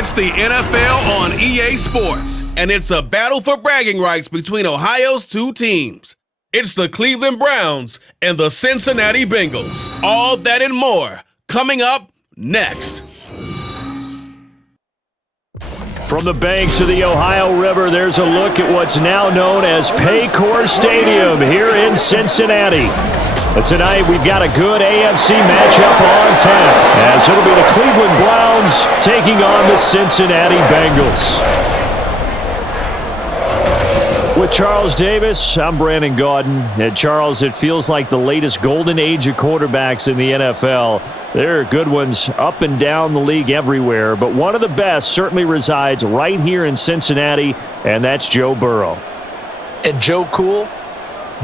It's the NFL on EA Sports, and it's a battle for bragging rights between Ohio's two teams. It's the Cleveland Browns and the Cincinnati Bengals. All that and more coming up next. From the banks of the Ohio River, there's a look at what's now known as Paycor Stadium here in Cincinnati. But tonight, we've got a good AFC matchup on tap, as it'll be the Cleveland Browns taking on the Cincinnati Bengals. With Charles Davis, I'm Brandon Gaudin. And Charles, it feels like the latest golden age of quarterbacks in the NFL. There are good ones up and down the league everywhere, but one of the best certainly resides right here in Cincinnati, and that's Joe Burrow. And Joe Cool,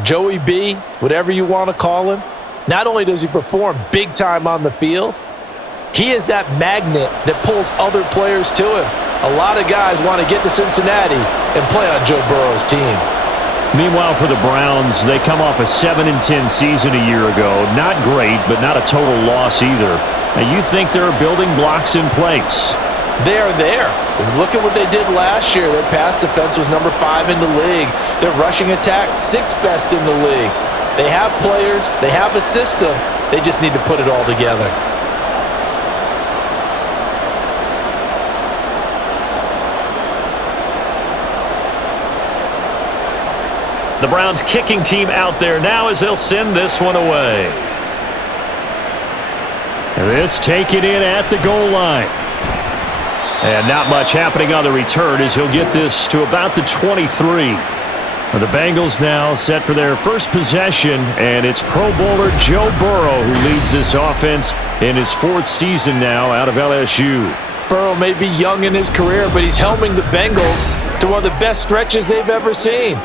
Joey B, whatever you want to call him, not only does he perform big time on the field, he is that magnet that pulls other players to him. A lot of guys want to get to Cincinnati and play on Joe Burrow's team. Meanwhile, for the Browns, they come off a 7-10 season a year ago. Not great, but not a total loss either. Now, you think there are building blocks in place? They are there. Look at what they did last year. Their pass defense was number 5 in the league. Their rushing attack, 6th best in the league. They have players. They have a system. They just need to put it all together. The Browns kicking team out there now as they'll send this one away. This taken in at the goal line. And not much happening on the return as he'll get this to about the 23. The Bengals now set for their first possession, and it's Pro Bowler Joe Burrow who leads this offense in his 4th season now out of LSU. Burrow may be young in his career, but he's helming the Bengals to one of the best stretches they've ever seen.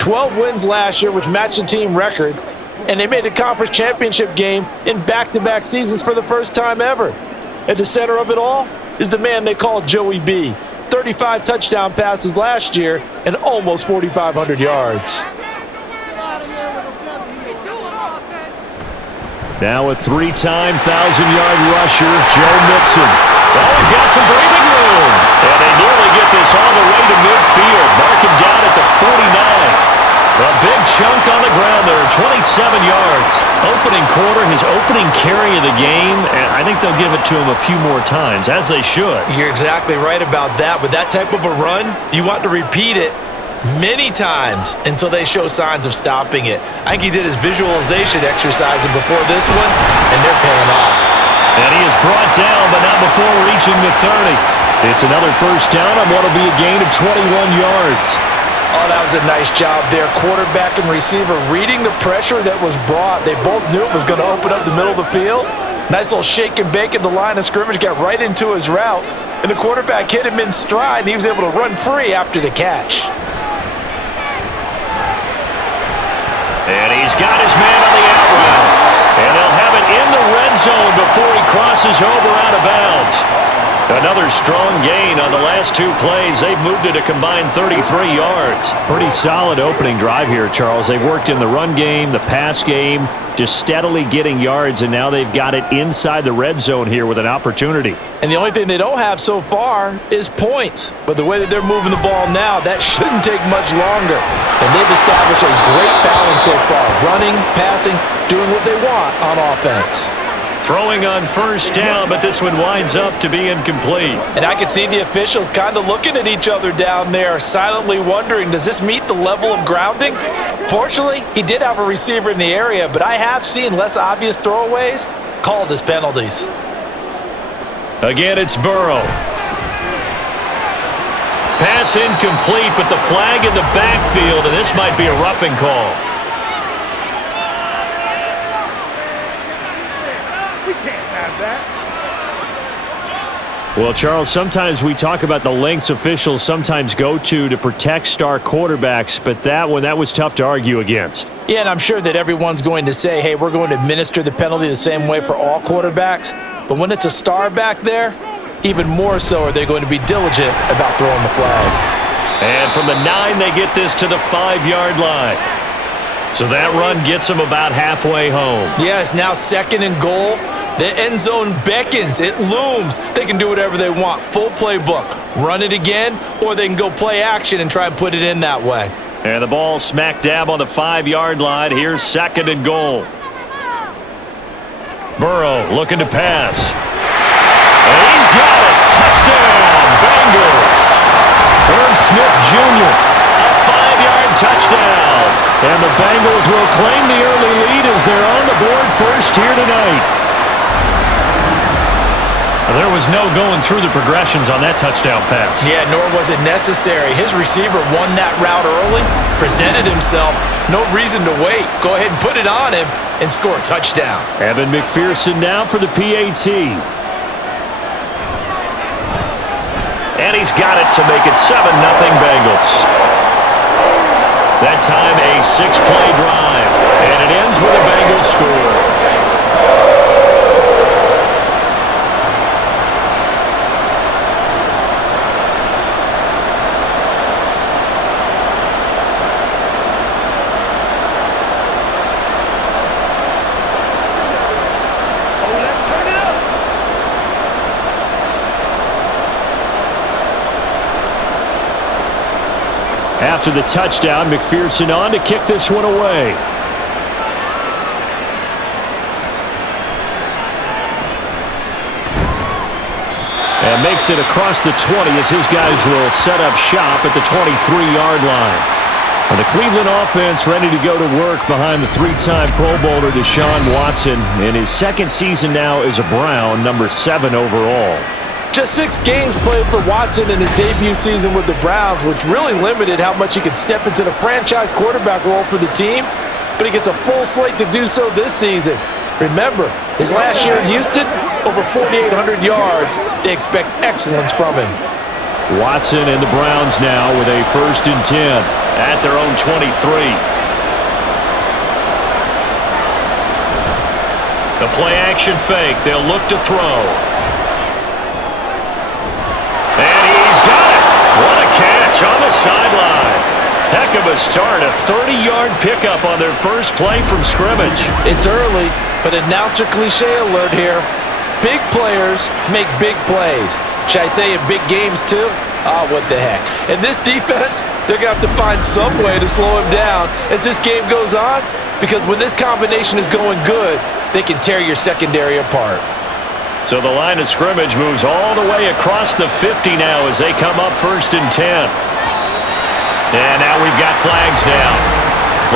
12 wins last year, which matched the team record, and they made a conference championship game in back-to-back seasons for the first time ever. At the center of it all is the man they call Joey B. 35 touchdown passes last year and almost 4,500 yards. Now a 3-time 1,000-yard rusher, Joe Mixon. Oh, he's got some breathing room. And they nearly get this all the way to midfield. Mark him down at the 49. A big chunk on the ground there, 27 yards. Opening quarter, his opening carry of the game, and I think they'll give it to him a few more times, as they should. You're exactly right about that. With that type of a run, you want to repeat it many times until they show signs of stopping it. I think he did his visualization exercise before this one, and they're paying off. And he is brought down, but not before reaching the 30. It's another first down on what will be a gain of 21 yards. Oh, that was a nice job there. Quarterback and receiver reading the pressure that was brought. They both knew it was going to open up the middle of the field. Nice little shake and bake at the line of scrimmage, got right into his route. And the quarterback hit him in stride, and he was able to run free after the catch. And he's got his man on the out route. And they'll have it in the red zone before he crosses over out of bounds. Another strong gain on the last 2 plays. They've moved it a combined 33 yards. Pretty solid opening drive here, Charles. They've worked in the run game, the pass game, just steadily getting yards, and now they've got it inside the red zone here with an opportunity. And the only thing they don't have so far is points. But the way that they're moving the ball now, that shouldn't take much longer. And they've established a great balance so far. Running, passing, doing what they want on offense. Throwing on first down, but this one winds up to be incomplete. And I can see the officials kind of looking at each other down there, silently wondering, does this meet the level of grounding? Fortunately, he did have a receiver in the area, but I have seen less obvious throwaways called as penalties. Again, it's Burrow. Pass incomplete, but the flag in the backfield, and this might be a roughing call. Well, Charles, sometimes we talk about the lengths officials sometimes go to protect star quarterbacks, but that was tough to argue against. Yeah, and I'm sure that everyone's going to say, hey, we're going to administer the penalty the same way for all quarterbacks. But when it's a star back there, even more so are they going to be diligent about throwing the flag. And from the 9, they get this to the 5-yard line. So that run gets them about halfway home. Yeah, it's now 2nd and goal. The end zone beckons. It looms. They can do whatever they want. Full playbook. Run it again, or they can go play action and try and put it in that way. And the ball smack dab on the 5-yard line. Here's 2nd and goal. Burrow looking to pass. And he's got it. Touchdown, Bengals. Irv Smith Jr. A 5-yard touchdown. And the Bengals will claim the early lead as they're on the board first here tonight. There was no going through the progressions on that touchdown pass. Yeah, nor was it necessary. His receiver won that route early, presented himself. No reason to wait. Go ahead and put it on him and score a touchdown. Evan McPherson now for the PAT. And he's got it to make it 7-0 Bengals. That time a 6-play drive. And it ends with a Bengals score. After the touchdown, McPherson on to kick this one away. And makes it across the 20 as his guys will set up shop at the 23-yard line. And the Cleveland offense ready to go to work behind the 3-time Pro Bowler Deshaun Watson in his 2nd season now as a Brown, number 7 overall. Just 6 games played for Watson in his debut season with the Browns, which really limited how much he could step into the franchise quarterback role for the team, but he gets a full slate to do so this season. Remember, his last year in Houston, over 4,800 yards. They expect excellence from him. Watson and the Browns now with a 1st and 10 at their own 23. The play action fake. They'll look to throw. And he's got it. What a catch on the sideline. Heck of a start. A 30-yard pickup on their first play from scrimmage. It's early, but announcer cliche alert here. Big players make big plays. Should I say in big games too? Oh, what the heck. And this defense, they're going to have to find some way to slow him down as this game goes on, because when this combination is going good, they can tear your secondary apart. So the line of scrimmage moves all the way across the 50 now as they come up 1st and 10. And now we've got flags down.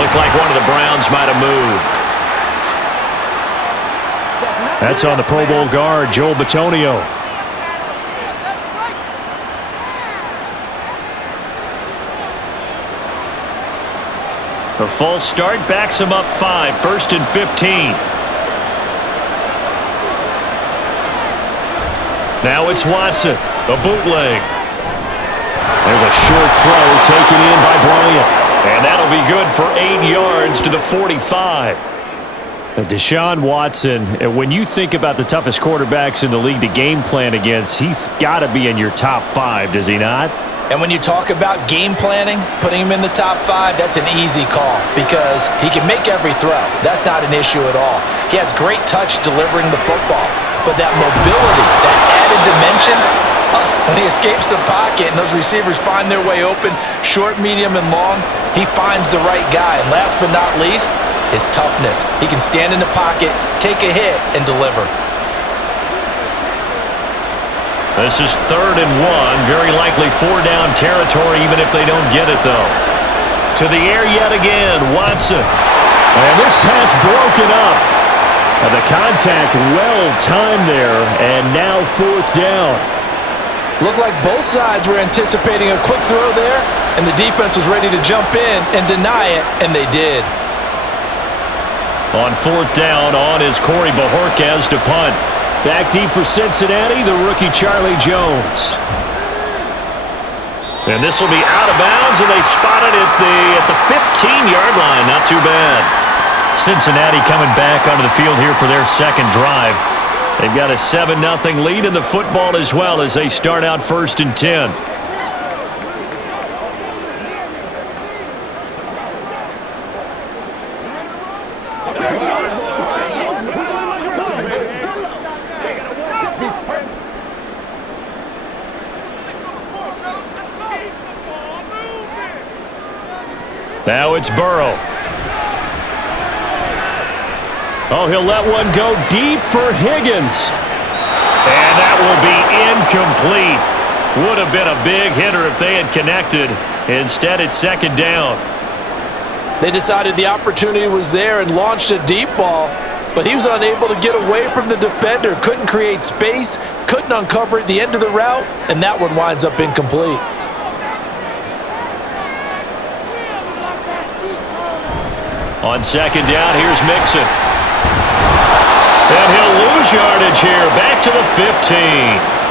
Looked like one of the Browns might have moved. That's on the Pro Bowl guard, Joel Bitonio. The false start backs him up 5, 1st and 15. Now it's Watson, a bootleg. There's a short throw taken in by Bryant. And that'll be good for 8 yards to the 45. Deshaun Watson, when you think about the toughest quarterbacks in the league to game plan against, he's got to be in your top 5, does he not? And when you talk about game planning, putting him in the top 5, that's an easy call because he can make every throw. That's not an issue at all. He has great touch delivering the football, but that mobility, that added dimension, when he escapes the pocket and those receivers find their way open, short, medium, and long, he finds the right guy. And last but not least, his toughness. He can stand in the pocket, take a hit, and deliver. This is 3rd and 1. Very likely 4-down territory, even if they don't get it, though. To the air yet again, Watson. And this pass broken up. And the contact well-timed there, and now 4th down. Looked like both sides were anticipating a quick throw there, and the defense was ready to jump in and deny it, and they did. On 4th down, on is Corey Bojorquez to punt. Back deep for Cincinnati, the rookie Charlie Jones. And this will be out of bounds, and they spot it at the 15-yard line. Not too bad. Cincinnati coming back onto the field here for their 2nd drive. They've got a 7-0 lead in the football as well as they start out 1st and 10. Now it's Burrow. Oh, he'll let one go deep for Higgins. And that will be incomplete. Would have been a big hitter if they had connected. Instead, it's second down. They decided the opportunity was there and launched a deep ball, but he was unable to get away from the defender, couldn't create space, couldn't uncover at the end of the route, and that one winds up incomplete. On second down, here's Mixon. And he'll lose yardage here, back to the 15.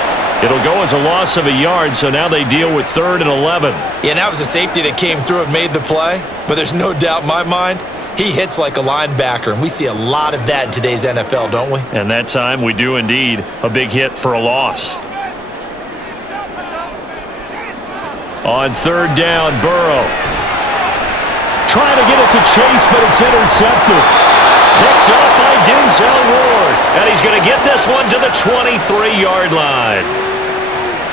It'll go as a loss of a yard, so now they deal with 3rd and 11. Yeah, and that was a safety that came through and made the play, but there's no doubt in my mind, he hits like a linebacker, and we see a lot of that in today's NFL, don't we? And that time we do indeed a big hit for a loss. On 3rd down, Burrow. Trying to get it to Chase, but it's intercepted. Picked up by Denzel Ward. And he's going to get this one to the 23-yard line.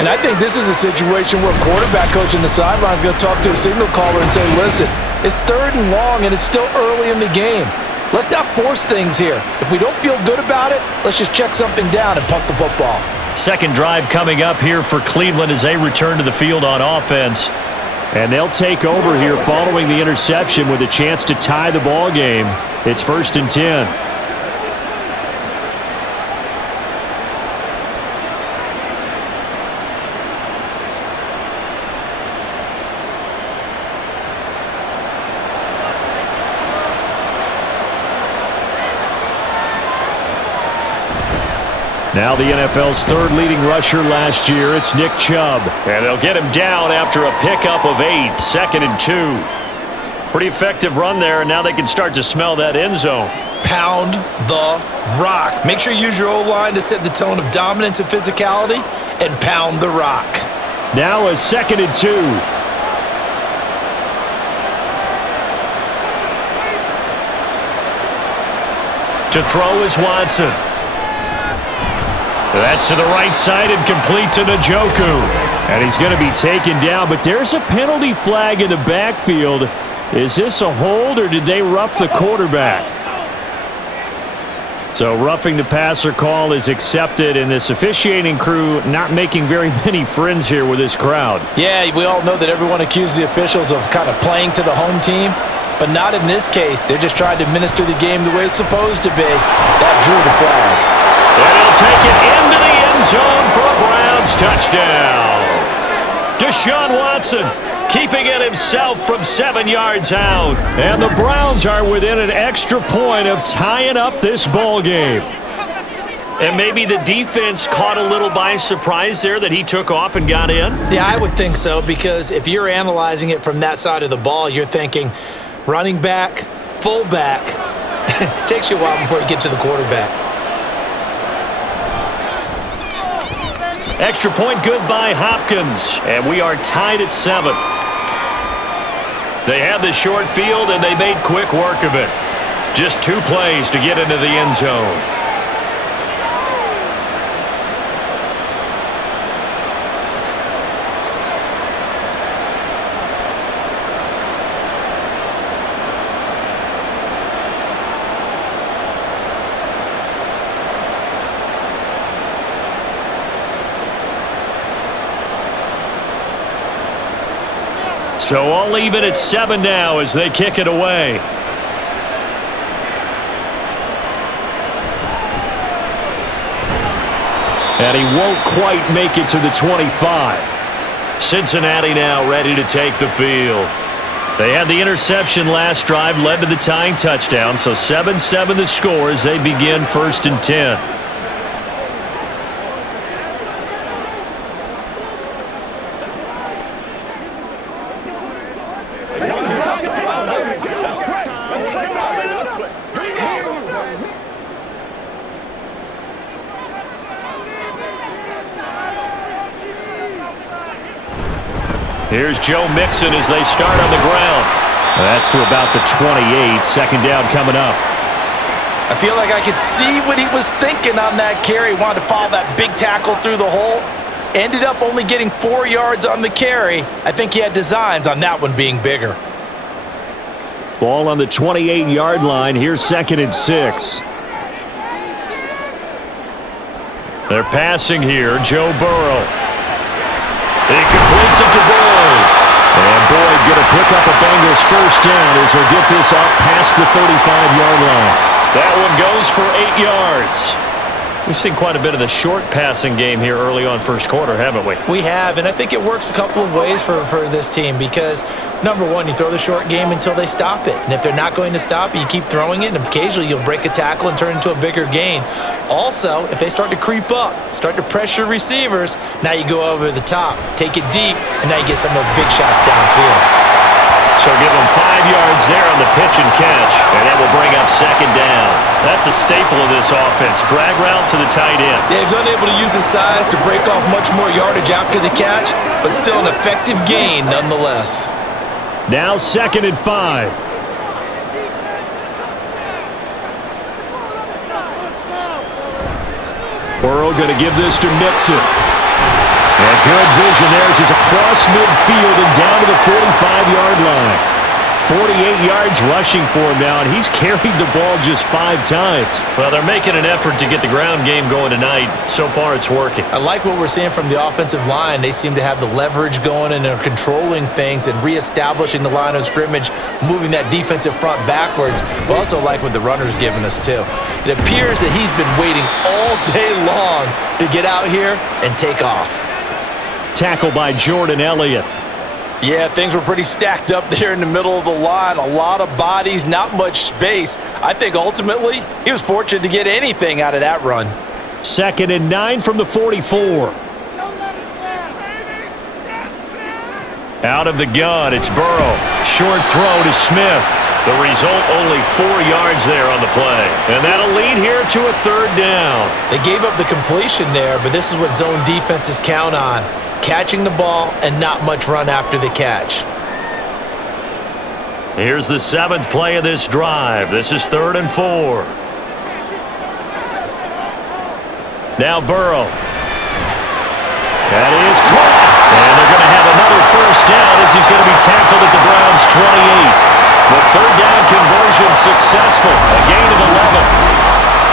And I think this is a situation where quarterback coach on the sideline is going to talk to a signal caller and say, listen, it's 3rd and long, and it's still early in the game. Let's not force things here. If we don't feel good about it, let's just check something down and punt the football. Second drive coming up here for Cleveland as they return to the field on offense. And they'll take over here following the interception with a chance to tie the ball game. It's 1st and 10. Now the NFL's 3rd leading rusher last year, it's Nick Chubb. And they'll get him down after a pickup of 8, 2nd and 2. Pretty effective run there, and now they can start to smell that end zone. Pound the rock. Make sure you use your O-line to set the tone of dominance and physicality, and pound the rock. Now a 2nd and 2. To throw is Watson. That's to the right side and complete to Njoku. And he's going to be taken down, but there's a penalty flag in the backfield. Is this a hold, or did they rough the quarterback? So roughing the passer call is accepted, and this officiating crew not making very many friends here with this crowd. Yeah, we all know that everyone accuses the officials of kind of playing to the home team, but not in this case. They're just trying to administer the game the way it's supposed to be. That drew the flag. And he'll take it into the end zone for a Browns touchdown. Deshaun Watson keeping it himself from 7 yards out. And the Browns are within an extra point of tying up this ball game. And maybe the defense caught a little by surprise there that he took off and got in? Yeah, I would think so, because if you're analyzing it from that side of the ball, you're thinking running back, fullback. It takes you a while before you get to the quarterback. Extra point good by Hopkins, and we are tied at 7. They had the short field, and they made quick work of it. Just 2 plays to get into the end zone. So all even at 7 now as they kick it away. And he won't quite make it to the 25. Cincinnati now ready to take the field. They had the interception last drive, led to the tying touchdown, so 7-7 the score as they begin 1st and 10. Here's Joe Mixon as they start on the ground. That's to about the 28. 2nd down coming up. I feel like I could see what he was thinking on that carry. Wanted to follow that big tackle through the hole. Ended up only getting 4 yards on the carry. I think he had designs on that one being bigger. Ball on the 28-yard line. Here's 2nd and 6. They're passing here. Joe Burrow. He completes it to Boyd. And Boyd going to pick up a Bengals first down as he'll get this up past the 35-yard line. That one goes for 8 yards. We've seen quite a bit of the short passing game here early on first quarter, haven't we? We have, and I think it works a couple of ways for this team because, number one, you throw the short game until they stop it. And if they're not going to stop it, you keep throwing it, and occasionally you'll break a tackle and turn it into a bigger gain. Also, if they start to creep up, start to pressure receivers, now you go over the top, take it deep, and now you get some of those big shots downfield. So give him 5 yards there on the pitch and catch, and that will bring up 2nd down. That's a staple of this offense. Drag route to the tight end. Yeah, he's unable to use his size to break off much more yardage after the catch, but still an effective gain nonetheless. Now 2nd and 5. Burrow going to give this to Mixon. And good vision there as he's across midfield and down to the 45-yard line. 48 yards rushing for him now, and he's carried the ball just 5 times. Well, they're making an effort to get the ground game going tonight. So far, it's working. I like what we're seeing from the offensive line. They seem to have the leverage going and are controlling things and reestablishing the line of scrimmage, moving that defensive front backwards, but also like what the runner's giving us, too. It appears that he's been waiting all day long to get out here and take off. Tackle by Jordan Elliott. Yeah, things were pretty stacked up there in the middle of the line. A lot of bodies, not much space. I think ultimately he was fortunate to get anything out of that run. 2nd and 9 from the 44. Out of the gun, it's Burrow. Short throw to Smith. The result, only 4 yards there on the play. And that'll lead here to a 3rd down. They gave up the completion there, but this is what zone defenses count on. Catching the ball and not much run after the catch. Here's the 7th play of this drive. This is 3rd and 4. Now Burrow. That is caught. And they're going to have another first down as he's going to be tackled at the Browns' 28. The 3rd down conversion successful. A gain of 11.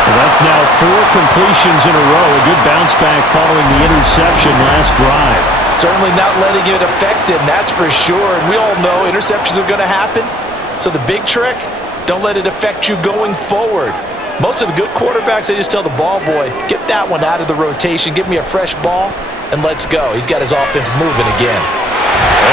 Well, that's now 4 completions in a row. A good bounce back following the interception last drive. Certainly not letting it affect him, that's for sure. And we all know interceptions are going to happen. So the big trick, don't let it affect you going forward. Most of the good quarterbacks, they just tell the ball boy, get that one out of the rotation, give me a fresh ball, and let's go. He's got his offense moving again.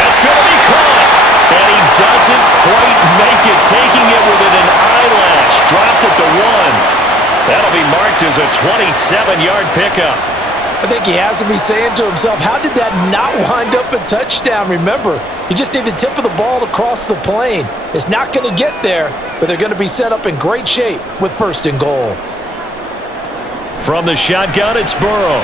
That's going to be caught. And he doesn't quite make it, taking it within an eyelash. Dropped at the 1. That'll be marked as a 27-yard pickup. I think he has to be saying to himself, how did that not wind up a touchdown? Remember, you just need the tip of the ball to cross the plane. It's not going to get there, but they're going to be set up in great shape with 1st and goal. From the shotgun, it's Burrow.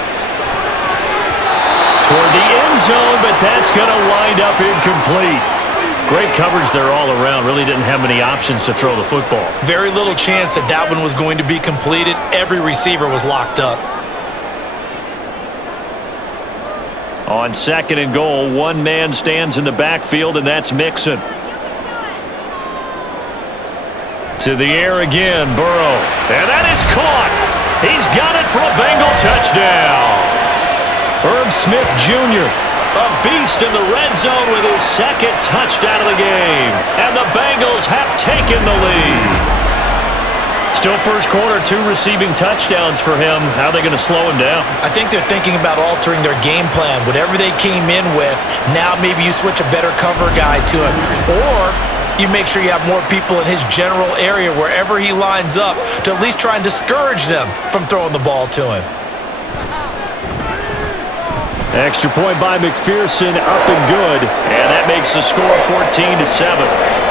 Toward the end zone, but that's going to wind up incomplete. Great coverage there all around. Really didn't have many options to throw the football. Very little chance that that one was going to be completed. Every receiver was locked up. On 2nd and goal, one man stands in the backfield, and that's Mixon. To the air again, Burrow. And that is caught. He's got it for a Bengal touchdown. Irv Smith Jr., a beast in the red zone with his 2nd touchdown of the game. And the Bengals have taken the lead. Still first quarter, 2 receiving touchdowns for him. How are they going to slow him down? I think they're thinking about altering their game plan. Whatever they came in with, now maybe you switch a better cover guy to him. Or you make sure you have more people in his general area wherever he lines up to at least try and discourage them from throwing the ball to him. Extra point by McPherson, up and good. And that makes the score 14-7.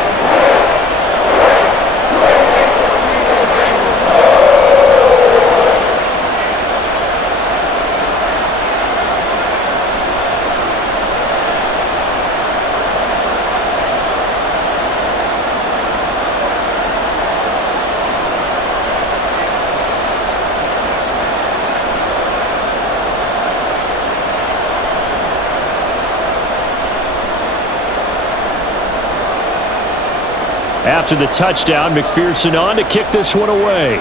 After the touchdown, McPherson on to kick this one away.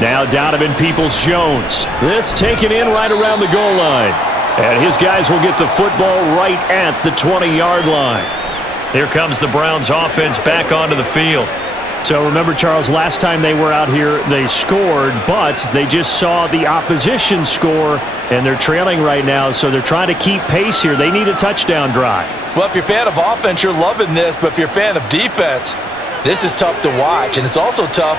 Now Donovan Peoples-Jones. This taken in right around the goal line. And his guys will get the football right at the 20-yard line. Here comes the Browns offense back onto the field. So remember, Charles, last time they were out here, they scored, but they just saw the opposition score, and they're trailing right now, so they're trying to keep pace here. They need a touchdown drive. Well, if you're a fan of offense, you're loving this, but if you're a fan of defense, this is tough to watch, and it's also tough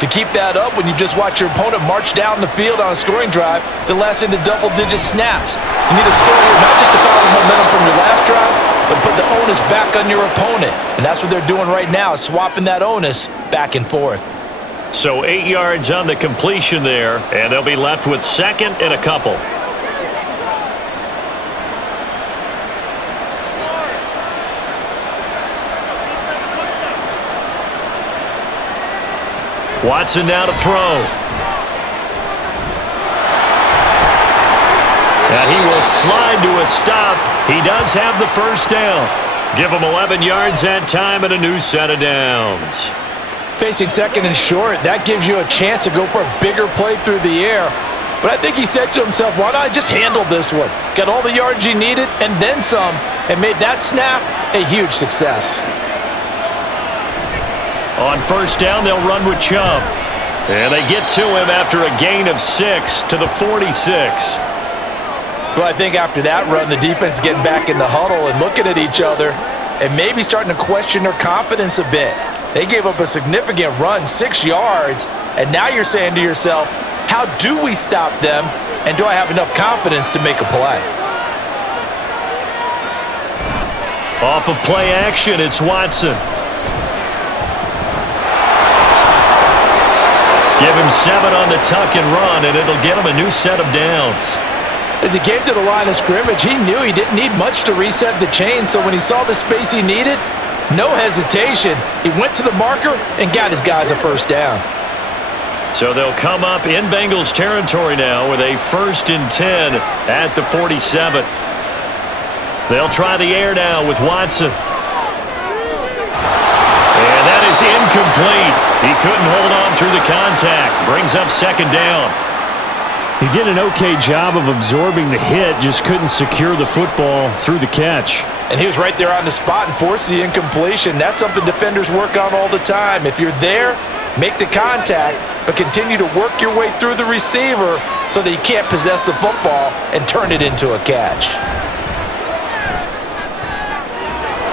to keep that up when you just watch your opponent march down the field on a scoring drive that lasts into double-digit snaps. You need to score here, not just to follow the momentum from your last drive, but put the onus back on your opponent. And that's what they're doing right now, swapping that onus back and forth. So 8 yards on the completion there, and they'll be left with second and a couple. Watson now to throw. And he will slide to a stop. He does have the first down. Give him 11 yards that time and a new set of downs. Facing second and short, that gives you a chance to go for a bigger play through the air. But I think he said to himself, why not just handle this one? Got all the yards he needed and then some, and made that snap a huge success. On first down, they'll run with Chubb. And they get to him after a gain of 6 to the 46. Well, I think after that run, the defense is getting back in the huddle and looking at each other and maybe starting to question their confidence a bit. They gave up a significant run, 6 yards, and now you're saying to yourself, how do we stop them, and do I have enough confidence to make a play? Off of play action, it's Watson. Give him 7 on the tuck and run, and it'll get him a new set of downs. As he came to the line of scrimmage, he knew he didn't need much to reset the chain, so when he saw the space he needed, no hesitation. He went to the marker and got his guys a first down. So they'll come up in Bengals territory now with a 1st and 10 at the 47. They'll try the air now with Watson. And that is incomplete. He couldn't hold on through the contact. Brings up second down. He did an okay job of absorbing the hit, just couldn't secure the football through the catch. And he was right there on the spot and forced the incompletion. That's something defenders work on all the time. If you're there, make the contact, but continue to work your way through the receiver so that you can't possess the football and turn it into a catch.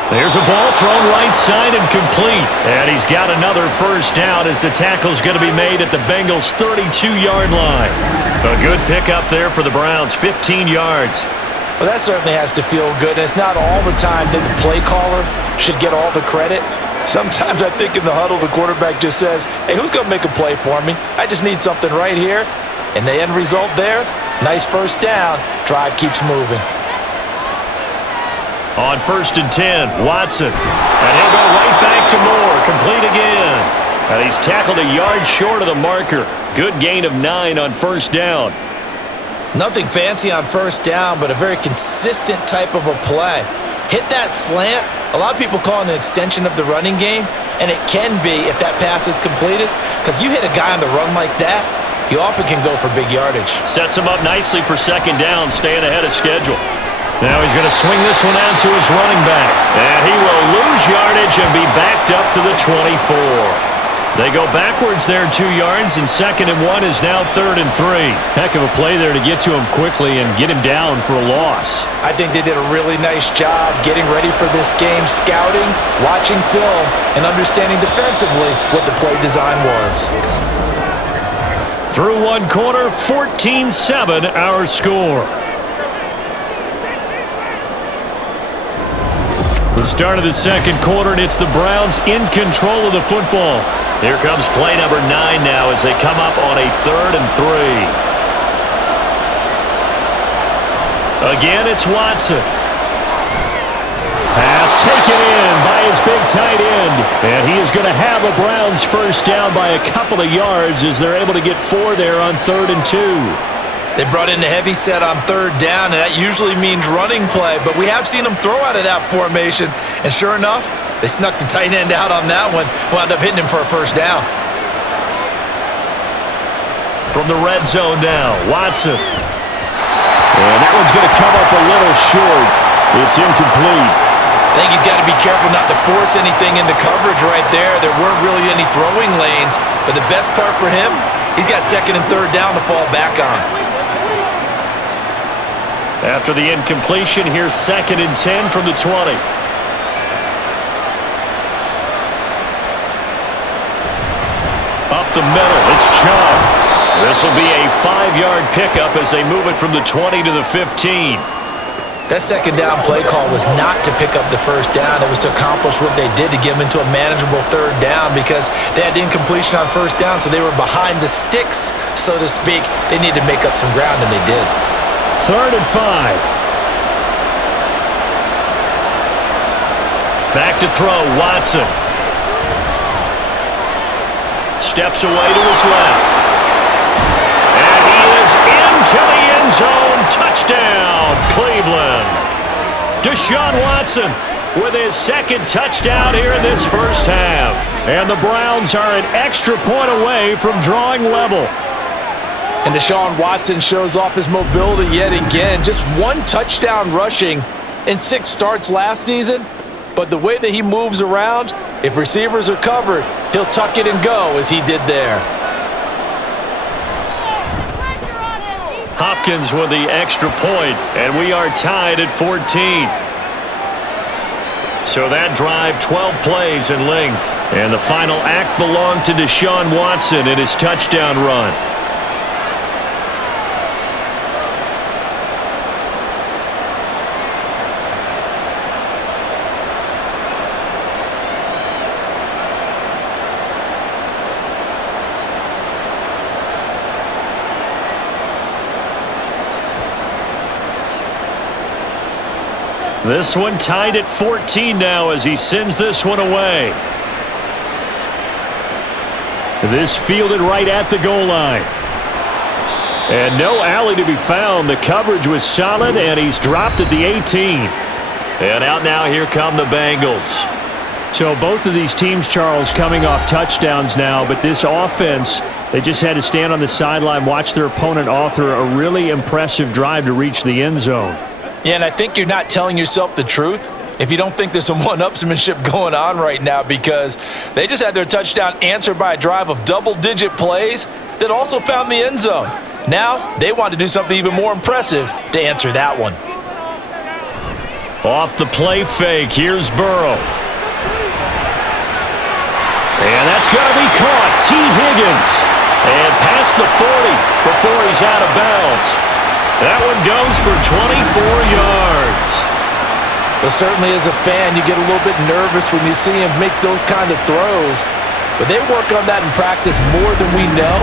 There's a ball thrown right side and complete. And he's got another first down as the tackle's going to be made at the Bengals' 32-yard line. A good pickup there for the Browns, 15 yards. Well, that certainly has to feel good. And it's not all the time that the play caller should get all the credit. Sometimes I think in the huddle, the quarterback just says, hey, who's going to make a play for me? I just need something right here. And the end result there, nice first down. Drive keeps moving. On 1st and 10, Watson. And he'll go right back to Moore. Complete again. And he's tackled a yard short of the marker. Good gain of 9 on first down. Nothing fancy on first down, but a very consistent type of a play. Hit that slant. A lot of people call it an extension of the running game, and it can be if that pass is completed, because you hit a guy on the run like that, you often can go for big yardage. Sets him up nicely for second down, staying ahead of schedule. Now he's going to swing this one out to his running back. And he will lose yardage and be backed up to the 24. They go backwards there 2 yards, and 2nd and 1 is now 3rd and 3. Heck of a play there to get to him quickly and get him down for a loss. I think they did a really nice job getting ready for this game, scouting, watching film, and understanding defensively what the play design was. Through one quarter, 14-7 our score. The start of the second quarter, and it's the Browns in control of the football. Here comes play number 9 now as they come up on a 3rd and 3. Again, it's Watson. Pass taken in by his big tight end. And he is going to have a Browns first down by a couple of yards as they're able to get 4 there on 3rd and 2. They brought in the heavy set on third down, and that usually means running play, but we have seen them throw out of that formation, and sure enough, they snuck the tight end out on that one, wound up hitting him for a first down. From the red zone now, Watson. And that one's going to come up a little short. It's incomplete. I think he's got to be careful not to force anything into coverage right there. There weren't really any throwing lanes, but the best part for him, he's got second and third down to fall back on. After the incompletion, here's 2nd and 10 from the 20. Up the middle, it's Chubb. This will be a 5-yard pickup as they move it from the 20 to the 15. That second down play call was not to pick up the first down. It was to accomplish what they did to get them into a manageable third down because they had incompletion on first down, so they were behind the sticks, so to speak. They needed to make up some ground, and they did. 3rd and 5. Back to throw, Watson. Steps away to his left. And he is into the end zone. Touchdown, Cleveland. Deshaun Watson with his 2nd touchdown here in this first half. And the Browns are an extra point away from drawing level. And Deshaun Watson shows off his mobility yet again. Just 1 touchdown rushing in 6 starts last season. But the way that he moves around, if receivers are covered, he'll tuck it and go as he did there. Hopkins with the extra point, and we are tied at 14. So that drive, 12 plays in length. And the final act belonged to Deshaun Watson in his touchdown run. This one tied at 14 now as he sends this one away. This fielded right at the goal line. And no alley to be found. The coverage was solid, and he's dropped at the 18. And out now, here come the Bengals. So both of these teams, Charles, coming off touchdowns now, but this offense, they just had to stand on the sideline, watch their opponent author a really impressive drive to reach the end zone. Yeah, and I think you're not telling yourself the truth if you don't think there's some one-upsmanship going on right now because they just had their touchdown answered by a drive of double-digit plays that also found the end zone. Now, they want to do something even more impressive to answer that one. Off the play fake, here's Burrow. And that's going to be caught. T. Higgins. And past the 40 before he's out of bounds. That one goes for 24 yards. Well, certainly as a fan, you get a little bit nervous when you see him make those kind of throws. But they work on that in practice more than we know.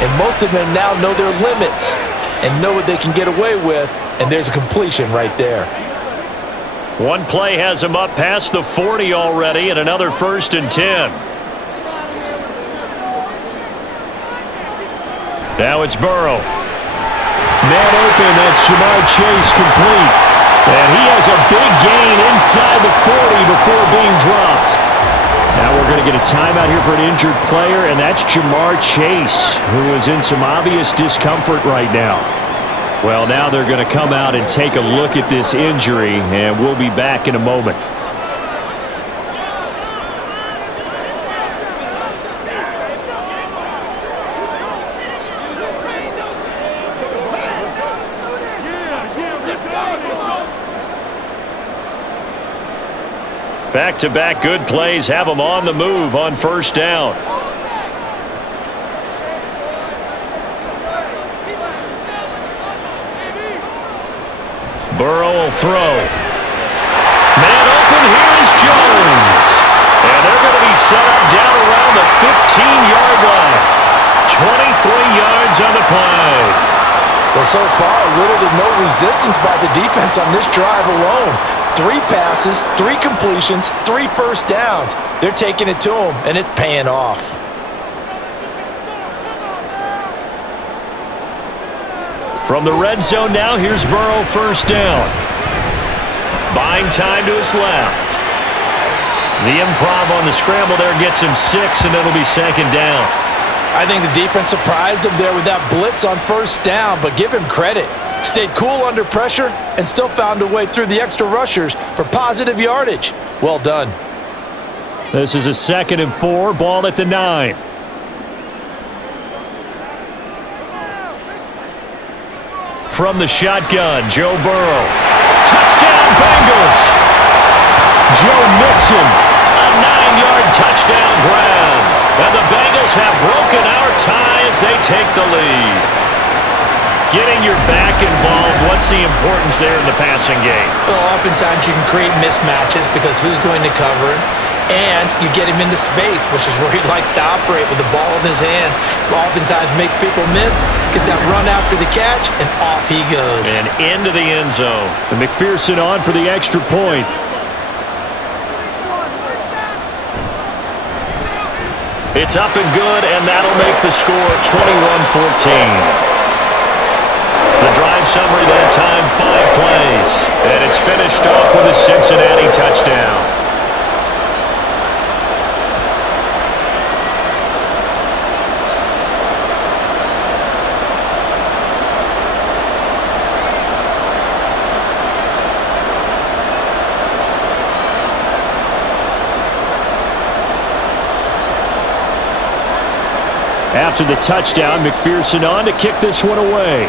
And most of them now know their limits and know what they can get away with. And there's a completion right there. One play has him up past the 40 already and another 1st and 10. Now it's Burrow. Man open, that's Jamar Chase complete. And he has a big gain inside the 40 before being dropped. Now we're going to get a timeout here for an injured player, and that's Jamar Chase, who is in some obvious discomfort right now. Well, now they're going to come out and take a look at this injury, and we'll be back in a moment. Back-to-back good plays have them on the move on 1st down. Burrow will throw. Man open, here's Jones. And they're going to be set up down around the 15-yard line. 23 yards on the play. Well, so far, little to no resistance by the defense on this drive alone. 3 passes, 3 completions, 3 first downs. They're taking it to them, and it's paying off. From the red zone now, here's Burrow, first down. Buying time to his left. The improv on the scramble there gets him 6, and it'll be second down. I think the defense surprised him there with that blitz on first down, but give him credit. Stayed cool under pressure and still found a way through the extra rushers for positive yardage. Well done. This is a 2nd and 4, ball at the 9. From the shotgun, Joe Burrow. Touchdown, Bengals! Joe Mixon, a 9-yard touchdown grab. And the Bengals have broken our tie as they take the lead. Getting your back involved, what's the importance there in the passing game? Well, oftentimes you can create mismatches because who's going to cover him, and you get him into space, which is where he likes to operate with the ball in his hands. Oftentimes makes people miss, gets that run after the catch, and off he goes. And into the end zone. And McPherson on for the extra point. It's up and good, and that'll make the score 21-14. The drive summary that time, 5 plays. And it's finished off with a Cincinnati touchdown. After the touchdown, McPherson on to kick this one away.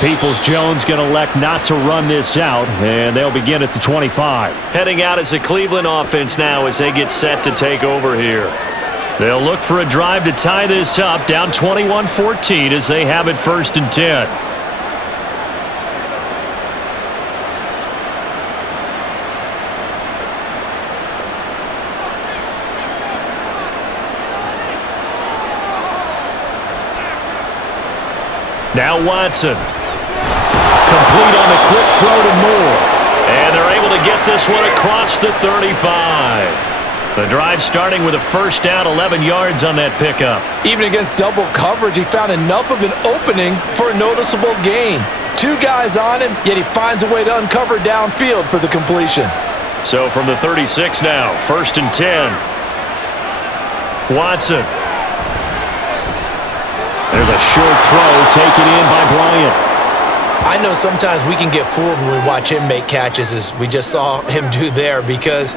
Peoples-Jones going to elect not to run this out, and they'll begin at the 25. Heading out as the Cleveland offense now as they get set to take over here. They'll look for a drive to tie this up, down 21-14 as they have it 1st and 10. Now Watson. Complete on the quick throw to Moore. And they're able to get this one across the 35. The drive starting with a first down, 11 yards on that pickup. Even against double coverage, he found enough of an opening for a noticeable gain. 2 guys on him, yet he finds a way to uncover downfield for the completion. So from the 36 now, 1st and 10. Watson. There's a short throw taken in by Bryant. I know sometimes we can get fooled when we watch him make catches, as we just saw him do there, because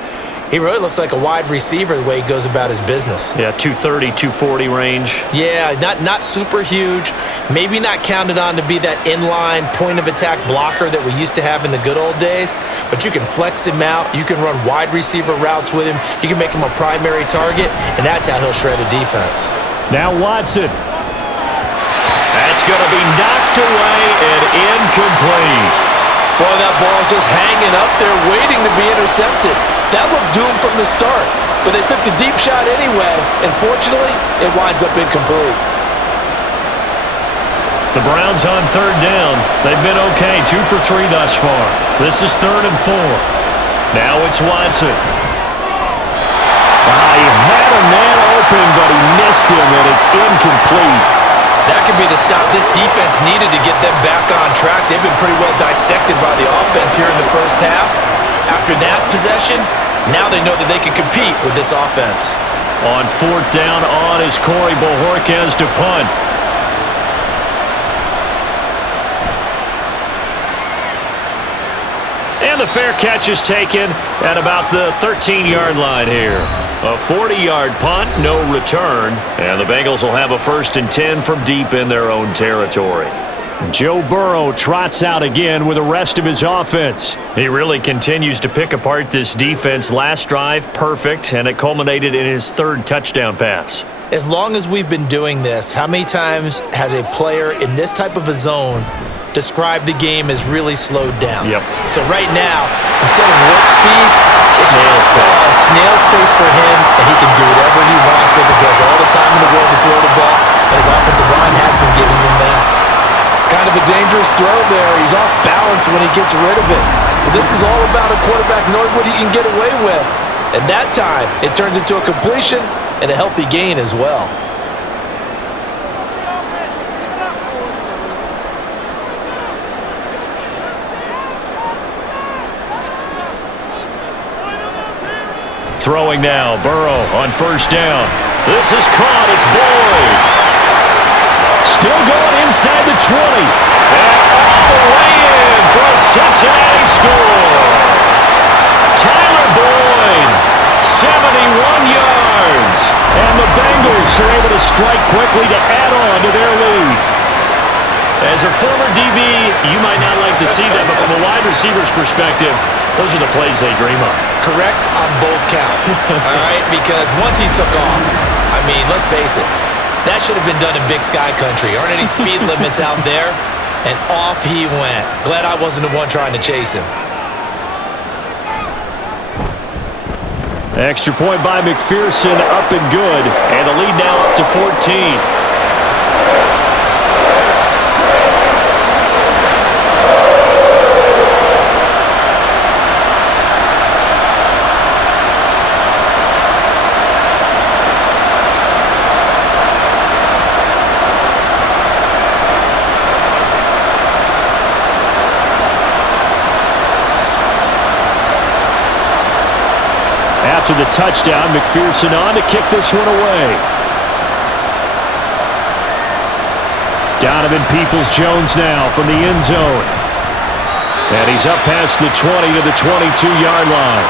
he really looks like a wide receiver the way he goes about his business. Yeah, 230, 240 range. Yeah, not super huge. Maybe not counted on to be that inline point-of-attack blocker that we used to have in the good old days, but you can flex him out. You can run wide receiver routes with him. You can make him a primary target, and that's how he'll shred a defense. Now Watson. That's going to be knocked away and incomplete. Boy, that ball's just hanging up there waiting to be intercepted. That looked doomed from the start, but they took the deep shot anyway, and fortunately, it winds up incomplete. The Browns on 3rd down. They've been okay, 2 for 3 thus far. This is 3rd and 4. Now it's Watson. He had a man open, but he missed him, and it's incomplete. That could be the stop this defense needed to get them back on track. They've been pretty well dissected by the offense here in the first half. After that possession, now they know that they can compete with this offense. On 4th down on is Corey Bojorquez to punt. And the fair catch is taken at about the 13-yard line here. A 40-yard punt, no return, and the Bengals will have a 1st and 10 from deep in their own territory. Joe Burrow trots out again with the rest of his offense. He really continues to pick apart this defense. Last drive, perfect, and it culminated in his 3rd touchdown pass. As long as we've been doing this, how many times has a player in this type of a zone described the game as really slowed down? Yep. So right now, instead of warp speed, it's just a snail's pace for him, and he can do whatever he wants with it. He has all the time in the world to throw the ball, and his offensive line has been giving him that. Kind of a dangerous throw there. He's off balance when he gets rid of it. But this is all about a quarterback knowing what he can get away with. And that time, it turns into a completion and a healthy gain as well. Throwing now, Burrow on first down. This is caught. It's Boyd. Still going inside the 20. And all the way in for a Cincinnati score. Tyler Boyd, 71 yards. And the Bengals are able to strike quickly to add on to their lead. As a former DB, you might not like to see that, but from a wide receiver's perspective, those are the plays they dream of. Correct on both counts, all right? Because once he took off, I mean, let's face it, that should have been done in Big Sky Country. Aren't any speed limits out there? And off he went. Glad I wasn't the one trying to chase him. Extra point by McPherson, up and good. And the lead now up to 14. After the touchdown, McPherson on to kick this one away. Donovan Peoples-Jones now from the end zone. And he's up past the 20 to the 22-yard line.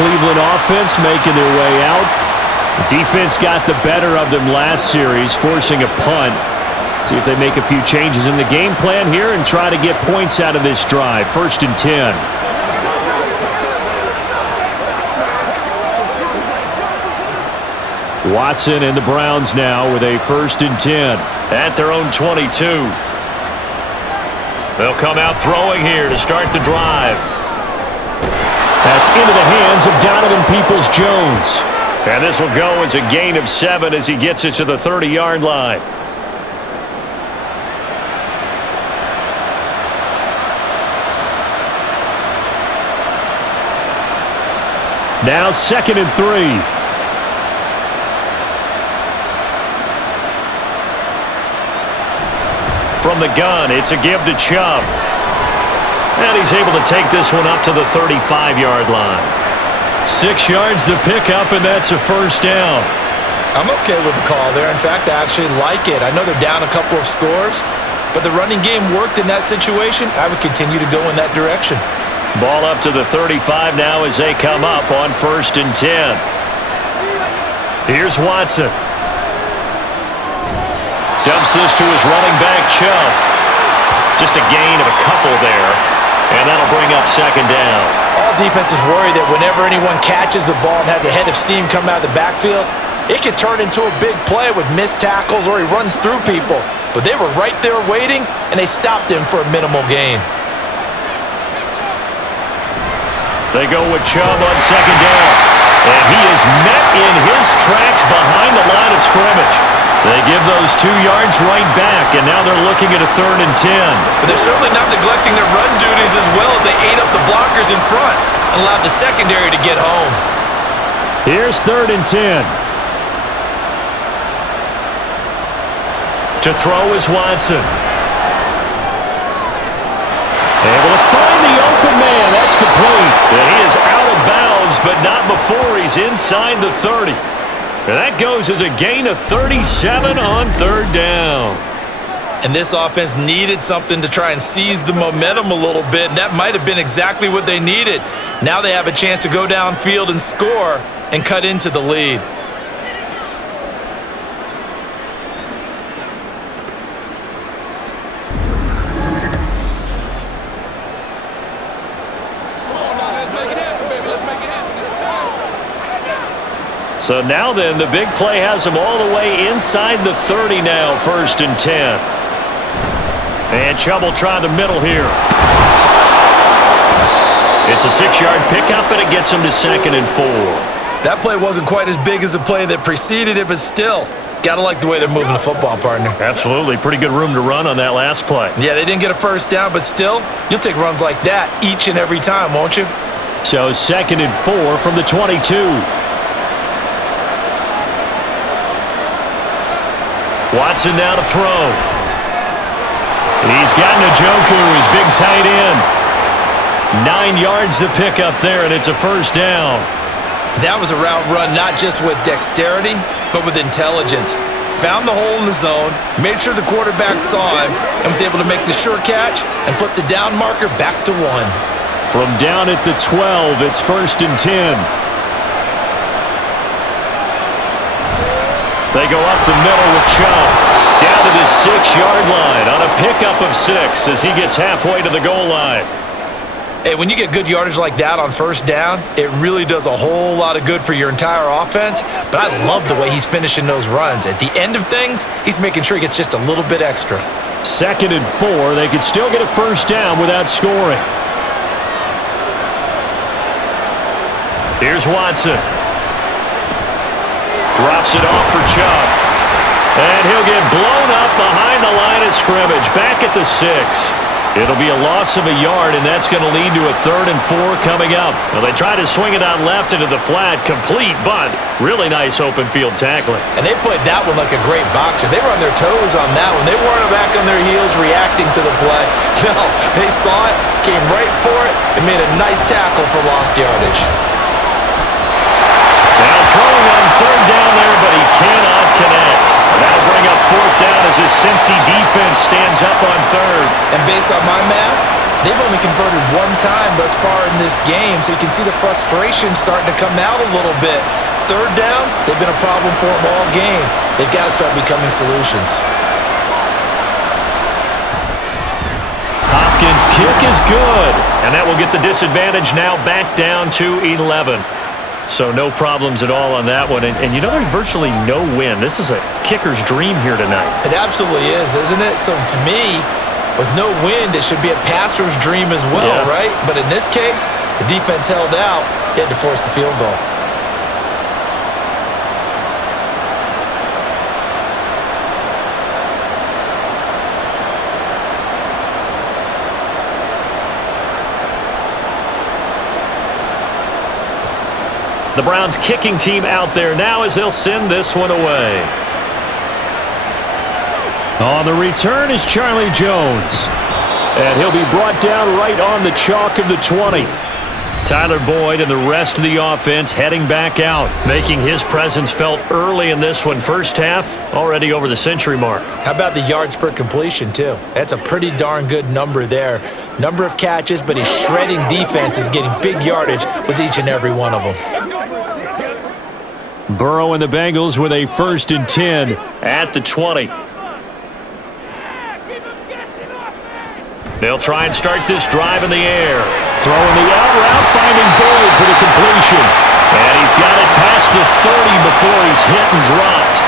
Cleveland offense making their way out. The defense got the better of them last series, forcing a punt. See if they make a few changes in the game plan here and try to get points out of this drive. 1st and 10. Watson and the Browns now with a 1st and 10 at their own 22. They'll come out throwing here to start the drive. That's into the hands of Donovan Peoples-Jones. And this will go as a gain of 7 as he gets it to the 30-yard line. Now 2nd and 3. From the gun, it's a give to Chubb. And he's able to take this one up to the 35-yard line. 6 yards the pickup, and that's a 1st down. I'm okay with the call there. In fact, I actually like it. I know they're down a couple of scores, but the running game worked in that situation. I would continue to go in that direction. Ball up to the 35 now as they come up on 1st and 10. Here's Watson. Dumps this to his running back, Chubb. Just a gain of a couple there, and that'll bring up 2nd down. All defenses worry that whenever anyone catches the ball and has a head of steam coming out of the backfield, it can turn into a big play with missed tackles or he runs through people. But they were right there waiting, and they stopped him for a minimal gain. They go with Chubb on 2nd down, and he is met in his tracks behind the line of scrimmage. They give those 2 yards right back, and now they're looking at a 3rd and 10. But they're certainly not neglecting their run duties as well as they ate up the blockers in front and allowed the secondary to get home. Here's 3rd and 10. To throw is Watson. Able to find the open man. That's complete. And he is out of bounds, but not before he's inside the 30. And that goes as a gain of 37 on 3rd down. And this offense needed something to try and seize the momentum a little bit, and that might have been exactly what they needed. Now they have a chance to go downfield and score and cut into the lead. So now then, the big play has him all the way inside the 30 now, 1st and 10. And Chubb will try the middle here. It's a 6-yard pickup, and it gets him to 2nd and 4. That play wasn't quite as big as the play that preceded it, but still, gotta like the way they're moving the football, partner. Absolutely. Pretty good room to run on that last play. Yeah, they didn't get a 1st down, but still, you'll take runs like that each and every time, won't you? So 2nd and 4 from the 22. Watson now to throw. He's got Njoku, his big tight end. 9 yards to pick up there, and it's a 1st down. That was a route run not just with dexterity, but with intelligence. Found the hole in the zone, made sure the quarterback saw him, and was able to make the sure catch and flip the down marker back to 1. From down at the 12, it's 1st and 10. They go up the middle with Chubb. Down to the 6-yard line on a pickup of 6 as he gets halfway to the goal line. Hey, when you get good yardage like that on 1st down, it really does a whole lot of good for your entire offense. But I love the way he's finishing those runs. At the end of things, he's making sure he gets just a little bit extra. 2nd and 4. They could still get a 1st down without scoring. Here's Watson. Drops it off for Chubb. And he'll get blown up behind the line of scrimmage. Back at the 6. It'll be a loss of a yard, and that's going to lead to a 3rd and 4 coming up. Well, they try to swing it on left into the flat, complete, but really nice open field tackling. And they played that one like a great boxer. They were on their toes on that one. They weren't back on their heels reacting to the play. No, they saw it, came right for it, and made a nice tackle for lost yardage. Now throwing on 3rd down there, but he cannot connect. And that'll bring up 4th down as his Cincy defense stands up on 3rd. And based on my math, they've only converted 1 time thus far in this game, so you can see the frustration starting to come out a little bit. 3rd downs, they've been a problem for them all game. They've got to start becoming solutions. Hopkins' kick is good, and that will get the disadvantage now back down to 11. So no problems at all on that one. And you know, there's virtually no wind. This is a kicker's dream here tonight. It absolutely is, isn't it? So to me, with no wind, it should be a passer's dream as well, right? But in this case, the defense held out. They had to force the field goal. The Browns kicking team out there now as they'll send this one away. On the return is Charlie Jones. And he'll be brought down right on the chalk of the 20. Tyler Boyd and the rest of the offense heading back out, making his presence felt early in this one. First half, already over the century mark. How about the yards per completion, too? That's a pretty darn good number there. Number of catches, but his shredding defense is getting big yardage with each and every one of them. Burrow and the Bengals with a 1st and 10 at the 20. They'll try and start this drive in the air. Throwing the out route, finding Boyd for the completion. And he's got it past the 30 before he's hit and dropped.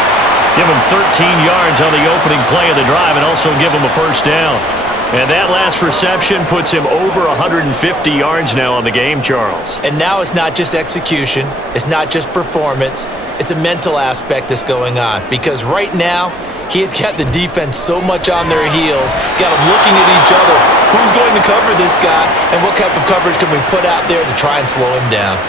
Give him 13 yards on the opening play of the drive and also give him a 1st down. And that last reception puts him over 150 yards now on the game, Charles. And now it's not just execution. It's not just performance. It's a mental aspect that's going on. Because right now, he has got the defense so much on their heels, got them looking at each other. Who's going to cover this guy, and what type of coverage can we put out there to try and slow him down?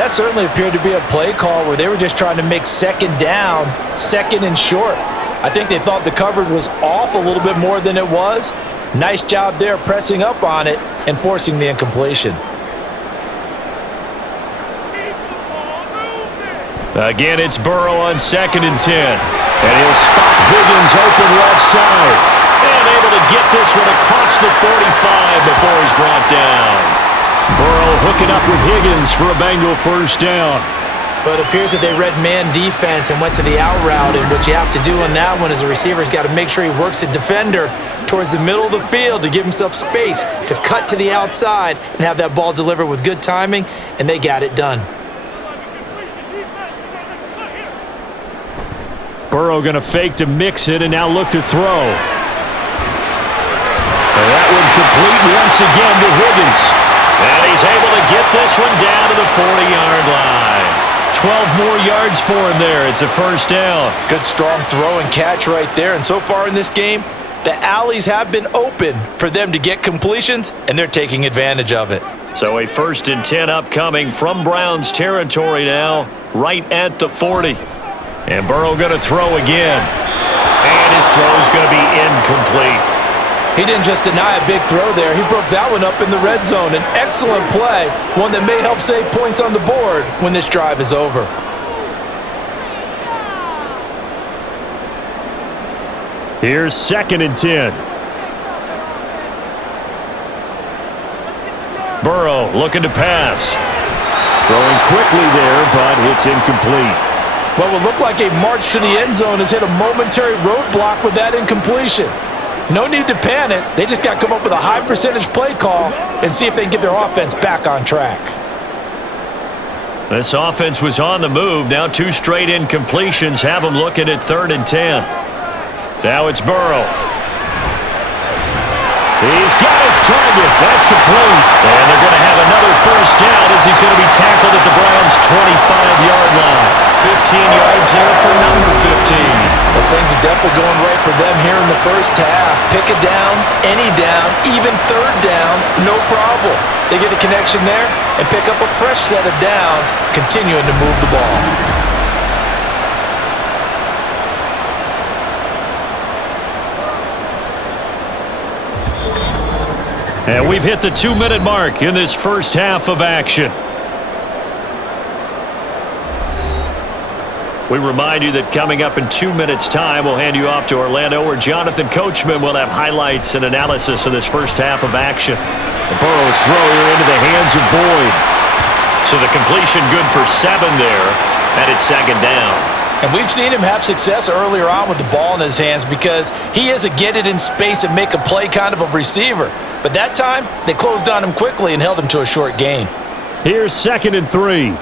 That certainly appeared to be a play call where they were just trying to make 2nd down, 2nd and short. I think they thought the coverage was off a little bit more than it was. Nice job there pressing up on it and forcing the incompletion. Again, it's Burrow on 2nd and 10. And he'll spot Higgins open left side. And able to get this one across the 45 before he's brought down. Burrow hooking up with Higgins for a Bengal 1st down. But it appears that they read man defense and went to the out route. And what you have to do on that one is the receiver's got to make sure he works the defender towards the middle of the field to give himself space to cut to the outside and have that ball delivered with good timing. And they got it done. Burrow going to fake to mix it and now look to throw. And that one complete once again to Higgins. And he's able to get this one down to the 40-yard line. 12 more yards for him there. It's a 1st down. Good strong throw and catch right there. And so far in this game, the alleys have been open for them to get completions, and they're taking advantage of it. So a 1st and 10 upcoming from Browns territory now, right at the 40. And Burrow going to throw again. And his throw is going to be incomplete. He didn't just deny a big throw there. He broke that one up in the red zone. An excellent play, one that may help save points on the board when this drive is over. Here's 2nd and 10. Burrow looking to pass. Throwing quickly there, but it's incomplete. What will look like a march to the end zone has hit a momentary roadblock with that incompletion. No need to panic. They just got to come up with a high percentage play call and see if they can get their offense back on track. This offense was on the move. Now 2 straight incompletions have them looking at 3rd and 10. Now it's Burrow. He's got his target. That's complete. And they're going to have another first down as he's going to be tackled at the Browns' 25-yard line. 15 yards there for number 15. Well, things are definitely going right for them here in the first half. Pick a down, any down, even 3rd down, no problem. They get a connection there and pick up a fresh set of downs, continuing to move the ball. And we've hit the 2-minute mark in this first half of action. We remind you that coming up in 2 minutes' time, we'll hand you off to Orlando, where Jonathan Coachman will have highlights and analysis of this first half of action. The Burrow's throw here into the hands of Boyd. So the completion good for 7 there, and it's 2nd down. And we've seen him have success earlier on with the ball in his hands because he is a get it in space and make a play kind of a receiver. But that time, they closed on him quickly and held him to a short gain. Here's 2nd and 3.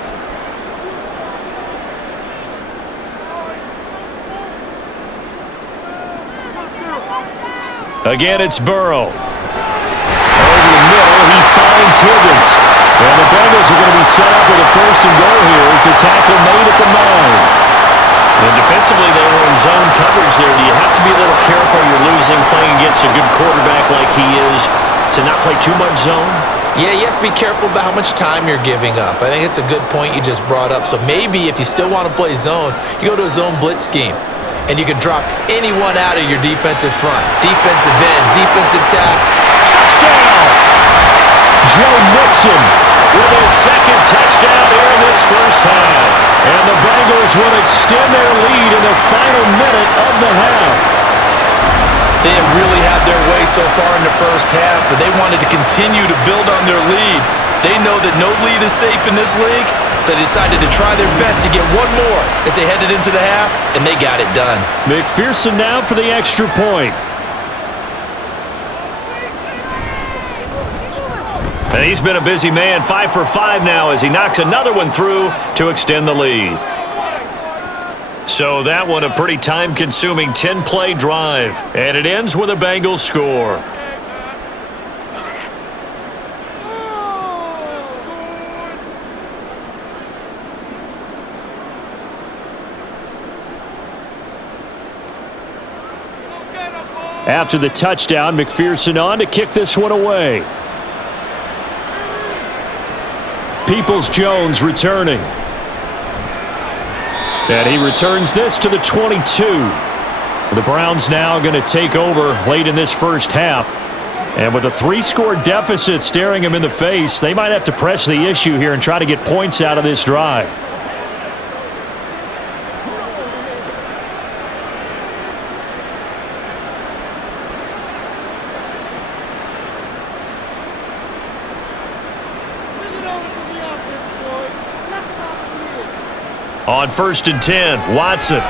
Again, it's Burrow. Over the middle, he finds Higgins. And the Bengals are going to be set up with a 1st and goal here as the tackle made at the 9. And defensively, they were in zone coverage there. Do you have to be a little careful? You're losing, playing against a good quarterback like he is, to not play too much zone? Yeah, you have to be careful about how much time you're giving up. I think it's a good point you just brought up. So maybe if you still want to play zone, you go to a zone blitz scheme. And you can drop anyone out of your defensive front. Defensive end, defensive tackle. Touchdown! Joe Mixon with his 2nd touchdown here in this first half. And the Bengals will extend their lead in the final minute of the half. They have really had their way so far in the first half, but they wanted to continue to build on their lead. They know that no lead is safe in this league, so they decided to try their best to get one more as they headed into the half, and they got it done. McPherson now for the extra point. And he's been a busy man, 5 for 5 now as he knocks another one through to extend the lead. So that one a pretty time-consuming 10-play drive, and it ends with a Bengals score. After the touchdown, McPherson on to kick this one away. Peoples-Jones returning. And he returns this to the 22. The Browns now going to take over late in this first half. And with a 3-score deficit staring them in the face, they might have to press the issue here and try to get points out of this drive. On 1st and 10, Watson. Over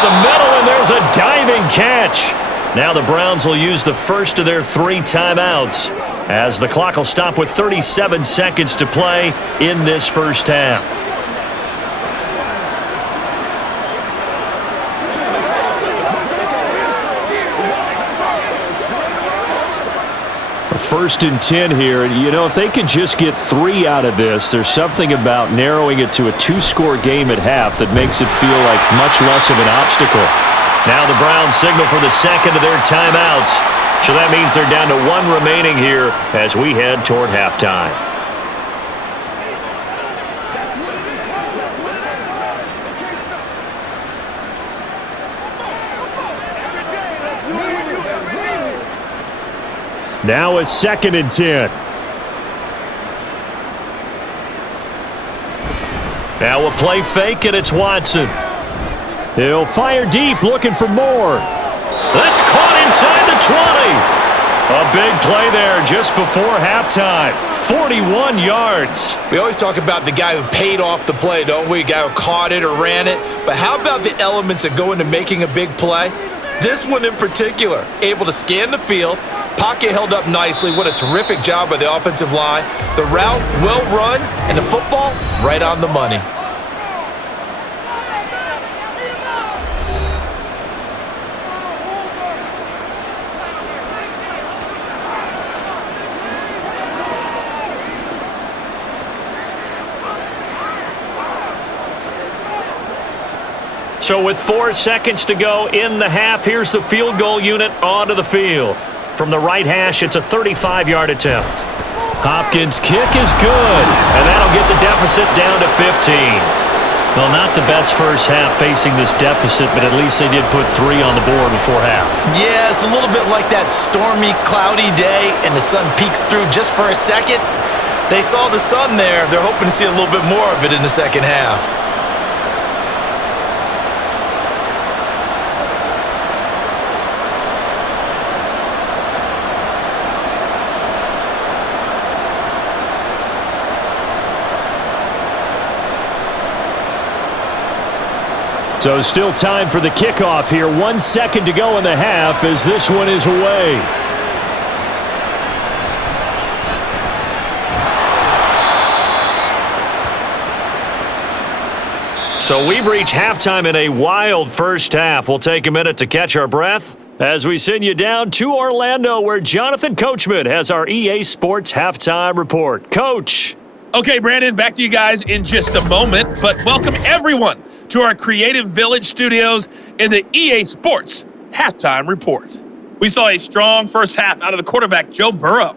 the middle, and there's a diving catch. Now the Browns will use the first of their 3 timeouts as the clock will stop with 37 seconds to play in this first half. First and 10 here, and you know, if they could just get 3 out of this, there's something about narrowing it to a 2-score game at half that makes it feel like much less of an obstacle. Now the Browns signal for the second of their timeouts, so that means they're down to 1 remaining here as we head toward halftime. Let's do it. Now a 2nd and 10. Now a play fake, and it's Watson. He'll fire deep, looking for more. That's caught inside the 20. A big play there just before halftime. 41 yards. We always talk about the guy who paid off the play, don't we? The guy who caught it or ran it. But how about the elements that go into making a big play? This one in particular, able to scan the field, pocket held up nicely. What a terrific job by the offensive line. The route well run, and the football right on the money. So with 4 seconds to go in the half, here's the field goal unit onto the field. From the right hash, it's a 35-yard attempt. Hopkins' kick is good, and that'll get the deficit down to 15. Well, not the best first half facing this deficit, but at least they did put 3 on the board before half. Yeah, it's a little bit like that stormy, cloudy day, and the sun peeks through just for a second. They saw the sun there. They're hoping to see a little bit more of it in the second half. So still time for the kickoff here. 1 second to go in the half as this one is away. So we've reached halftime in a wild first half. We'll take a minute to catch our breath as we send you down to Orlando, where Jonathan Coachman has our EA Sports halftime report. Coach. Okay, Brandon, back to you guys in just a moment, but welcome everyone to our Creative Village studios in the EA Sports halftime report. We saw a strong first half out of the quarterback, Joe Burrow.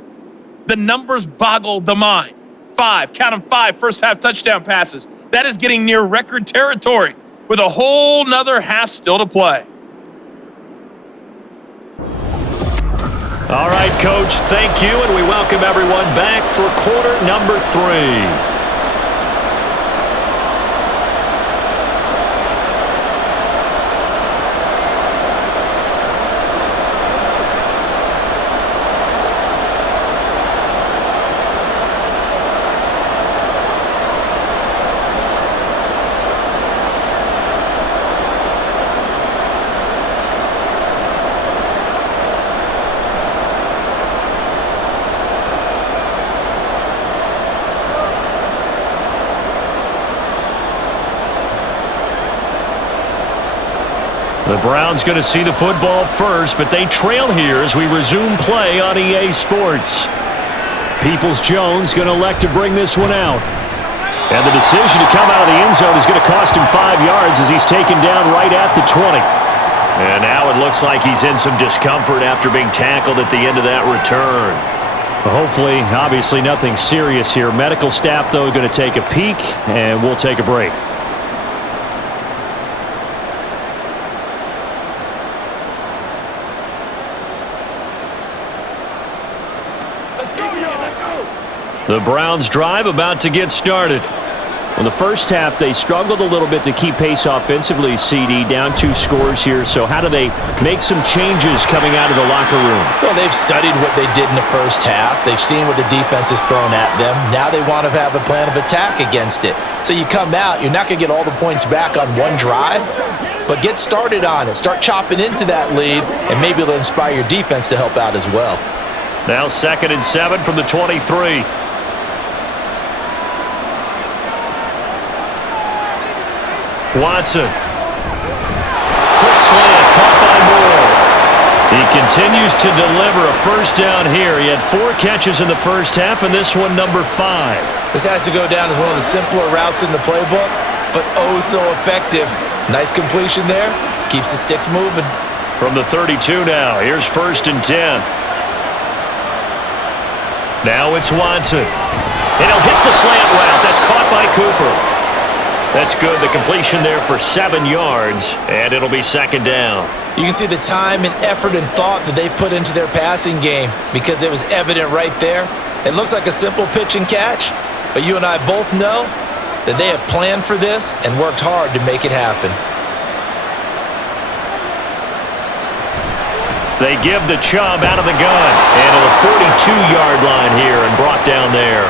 The numbers boggle the mind. 5, count them 5 first half touchdown passes. That is getting near record territory with a whole nother half still to play. All right, Coach, thank you, and we welcome everyone back for quarter number 3. The Browns going to see the football first, but they trail here as we resume play on EA Sports. Peoples-Jones going to elect to bring this one out. And the decision to come out of the end zone is going to cost him 5 yards as he's taken down right at the 20. And now it looks like he's in some discomfort after being tackled at the end of that return. Hopefully, obviously nothing serious here. Medical staff, though, going to take a peek, and we'll take a break. The Browns drive about to get started. In the first half, they struggled a little bit to keep pace offensively, CD, down 2 scores here. So how do they make some changes coming out of the locker room? Well, they've studied what they did in the first half. They've seen what the defense has thrown at them. Now they want to have a plan of attack against it. So you come out, you're not going to get all the points back on one drive, but get started on it. Start chopping into that lead, and maybe it'll inspire your defense to help out as well. Now 2nd and 7 from the 23. Watson. Quick slant, caught by Moore. He continues to deliver a first down here. He had 4 catches in the first half, and this one number 5. This has to go down as one of the simpler routes in the playbook, but oh so effective. Nice completion there. Keeps the sticks moving. From the 32 now, here's 1st and 10. Now it's Watson. And he'll hit the slant route. That's caught by Cooper. That's good. The completion there for 7 yards, and it'll be second down. You can see the time and effort and thought that they've put into their passing game because it was evident right there. It looks like a simple pitch and catch, but you and I both know that they have planned for this and worked hard to make it happen. They give the Chubb out of the gun, and to the 42-yard line here and brought down there.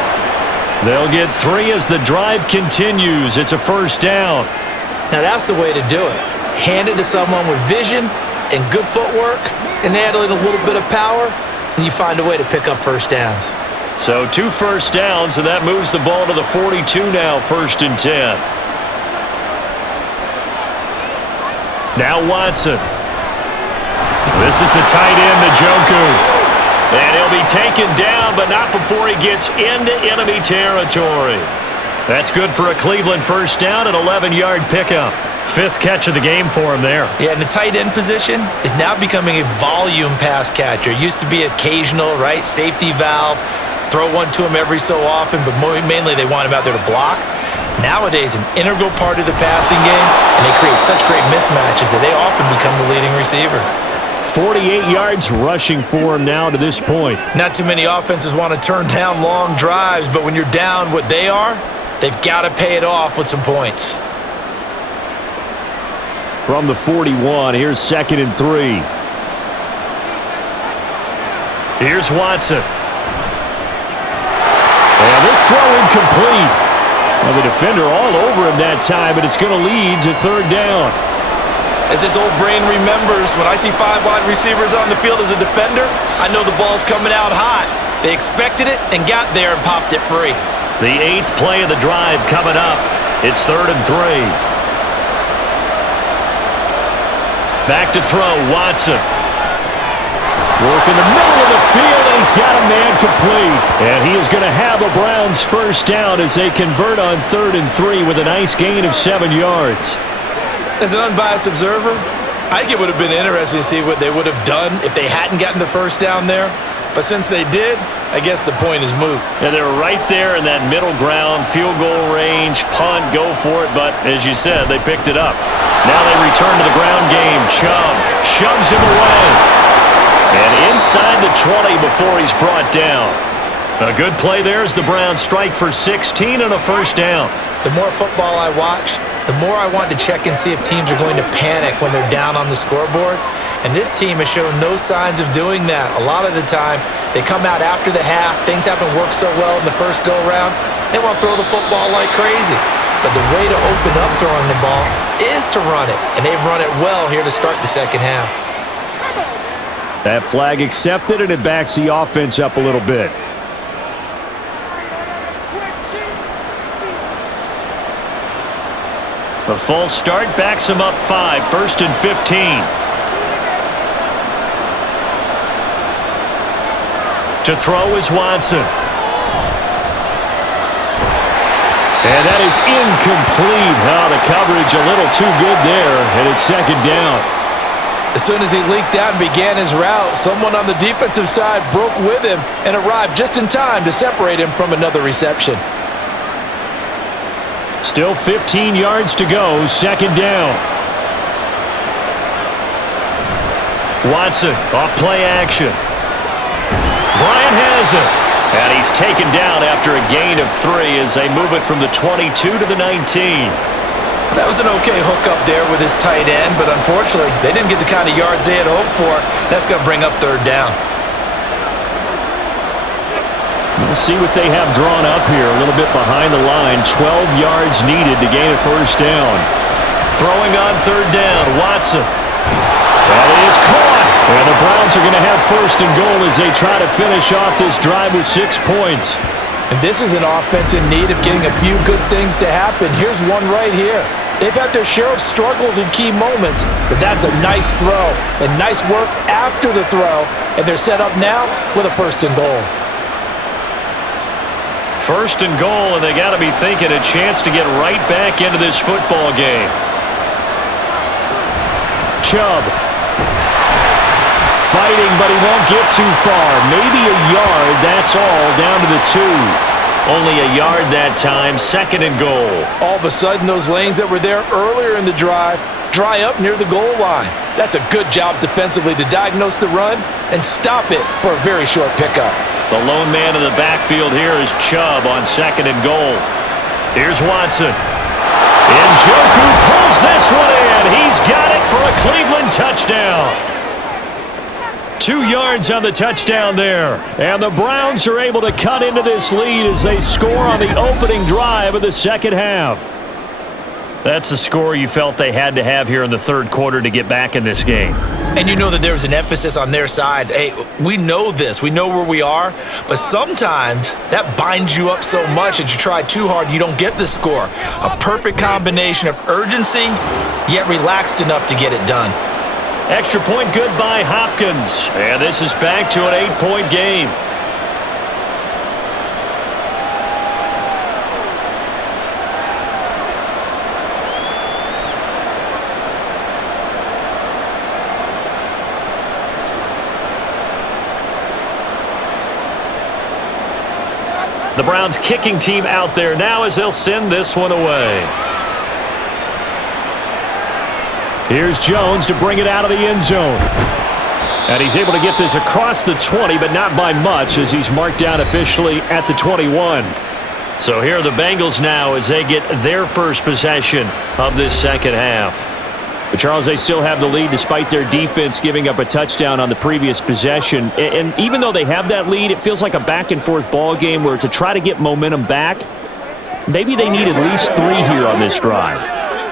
They'll get 3 as the drive continues. It's a first down. Now that's the way to do it. Hand it to someone with vision and good footwork and add in a little bit of power, and you find a way to pick up first downs. So 2 first downs, and that moves the ball to the 42 now, 1st and 10. Now Watson. This is the tight end, Njoku. And he'll be taken down, but not before he gets into enemy territory. That's good for a Cleveland first down, an 11-yard pickup. 5th catch of the game for him there. Yeah, and the tight end position is now becoming a volume pass catcher. It used to be occasional, right? Safety valve, throw one to him every so often, but mainly they want him out there to block. Nowadays, an integral part of the passing game, and they create such great mismatches that they often become the leading receiver. 48 yards rushing for him now to this point. Not too many offenses want to turn down long drives, but when you're down what they are, they've got to pay it off with some points. From the 41, here's 2nd and 3. Here's Watson. And this throw incomplete. Well, the defender all over him that time, but it's going to lead to 3rd down. As this old brain remembers, when I see 5 wide receivers on the field as a defender, I know the ball's coming out hot. They expected it and got there and popped it free. The 8th play of the drive coming up. It's 3rd and 3. Back to throw, Watson. Work in the middle of the field, and he's got a man complete. And he is going to have a Browns first down as they convert on 3rd and 3 with a nice gain of 7 yards. As an unbiased observer, I think it would have been interesting to see what they would have done if they hadn't gotten the first down there. But since they did, I guess the point is moot. Yeah, they were right there in that middle ground, field goal range, punt, go for it. But as you said, they picked it up. Now they return to the ground game. Chubb shoves him away. And inside the 20 before he's brought down. A good play there as the Browns strike for 16 and a first down. The more football I watch, the more I want to check and see if teams are going to panic when they're down on the scoreboard. And this team has shown no signs of doing that. A lot of the time, they come out after the half. Things haven't worked so well in the first go-round. They want to throw the football like crazy. But the way to open up throwing the ball is to run it. And they've run it well here to start the second half. That flag accepted, and it backs the offense up a little bit. The false start backs him up 5, 1st and 15. To throw is Watson. And that is incomplete. Oh, the coverage a little too good there, and it's 2nd down. As soon as he leaked out and began his route, someone on the defensive side broke with him and arrived just in time to separate him from another reception. Still 15 yards to go, 2nd down. Watson, off play action. Bryant has it. And he's taken down after a gain of 3 as they move it from the 22 to the 19. That was an okay hookup there with his tight end, but unfortunately, they didn't get the kind of yards they had hoped for. That's going to bring up 3rd down. We'll see what they have drawn up here. A little bit behind the line. 12 yards needed to gain a first down. Throwing on 3rd down, Watson. That is caught. And the Browns are going to have 1st and goal as they try to finish off this drive with 6 points. And this is an offense in need of getting a few good things to happen. Here's one right here. They've had their share of struggles in key moments, but that's a nice throw and nice work after the throw. And they're set up now with a 1st and goal. 1st and goal, and they got to be thinking a chance to get right back into this football game. Chubb. Fighting, but he won't get too far. Maybe a yard, that's all, down to the 2. Only a yard that time, 2nd and goal. All of a sudden, those lanes that were there earlier in the drive dry up near the goal line. That's a good job defensively to diagnose the run and stop it for a very short pickup. The lone man in the backfield here is Chubb on 2nd and goal. Here's Watson. Njoku pulls this one in. He's got it for a Cleveland touchdown. 2 yards on the touchdown there. And the Browns are able to cut into this lead as they score on the opening drive of the second half. That's a score you felt they had to have here in the third quarter to get back in this game. And you know that there was an emphasis on their side. Hey, we know this. We know where we are. But sometimes that binds you up so much that you try too hard, you don't get the score. A perfect combination of urgency, yet relaxed enough to get it done. Extra point good by Hopkins. And this is back to an 8-point game. The Browns kicking team out there now as they'll send this one away. Here's Jones to bring it out of the end zone. And he's able to get this across the 20, but not by much as he's marked down officially at the 21. So here are the Bengals now as they get their first possession of this second half. But Charles, they still have the lead despite their defense giving up a touchdown on the previous possession. And even though they have that lead, it feels like a back-and-forth ball game where to try to get momentum back, maybe they need at least 3 here on this drive.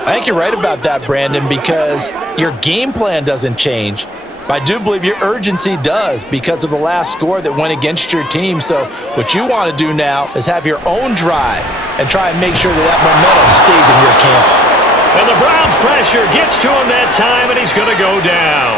I think you're right about that, Brandon, because your game plan doesn't change. But I do believe your urgency does because of the last score that went against your team. So what you want to do now is have your own drive and try and make sure that momentum stays in your camp. And the Browns pressure gets to him that time, and he's going to go down.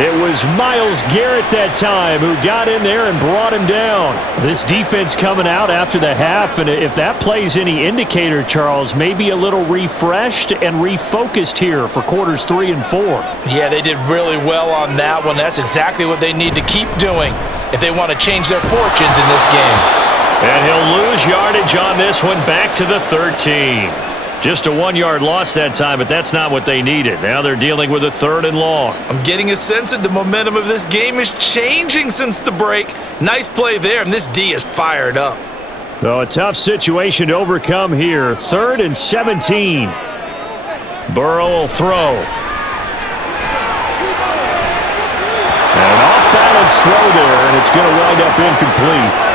It was Myles Garrett that time who got in there and brought him down. This defense coming out after the half, and if that plays any indicator, Charles, maybe a little refreshed and refocused here for quarters 3 and 4. Yeah, they did really well on that one. That's exactly what they need to keep doing if they want to change their fortunes in this game. And he'll lose yardage on this one back to the 13. Just a 1-yard loss that time, but that's not what they needed. Now they're dealing with a 3rd and long. I'm getting a sense that the momentum of this game is changing since the break. Nice play there, and this D is fired up. So a tough situation to overcome here. 3rd and 17. Burrow will throw. And an off-balance throw there, and it's going to wind up incomplete.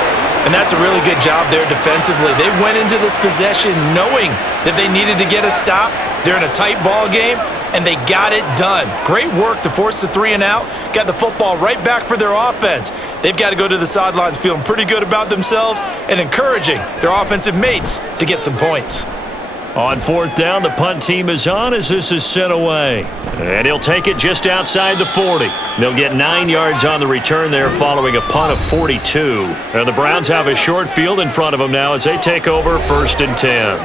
And that's a really good job there defensively. They went into this possession knowing that they needed to get a stop. They're in a tight ball game, and they got it done. Great work to force the 3 and out. Got the football right back for their offense. They've got to go to the sidelines feeling pretty good about themselves and encouraging their offensive mates to get some points. On 4th down, the punt team is on as this is sent away. And he'll take it just outside the 40. They'll get 9 yards on the return there following a punt of 42. And the Browns have a short field in front of them now as they take over 1st and 10.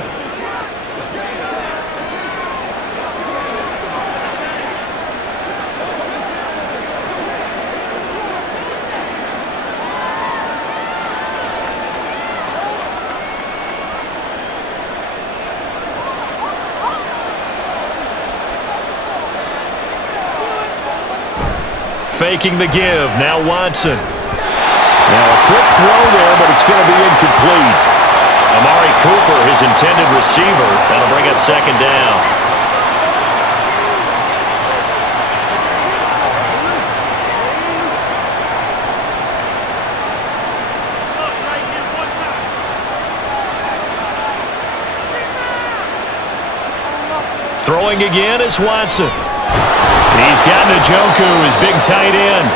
Faking the give. Now Watson. Now a quick throw there, but it's going to be incomplete. Amari Cooper, his intended receiver. That'll bring up 2nd down. Throwing again is Watson. He's got Njoku, his big tight end.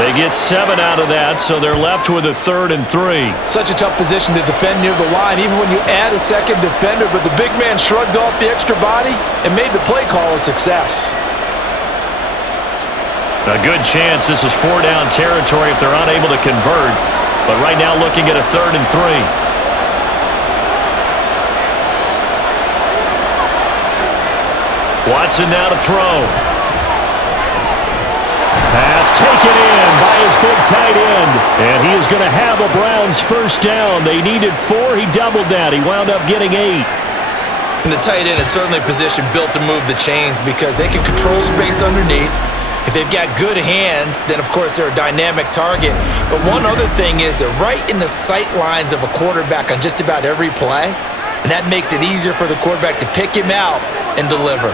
They get 7 out of that, so they're left with a 3rd and 3. Such a tough position to defend near the line, even when you add a second defender, but the big man shrugged off the extra body and made the play call a success. A good chance this is 4-down territory if they're unable to convert, but right now looking at a 3rd and 3. Watson now to throw. Pass taken in by his big tight end. And he is going to have a Browns first down. They needed 4. He doubled that. He wound up getting 8. And the tight end is certainly a position built to move the chains because they can control space underneath. If they've got good hands, then, of course, they're a dynamic target. But one other thing is they're right in the sight lines of a quarterback on just about every play. And that makes it easier for the quarterback to pick him out and deliver.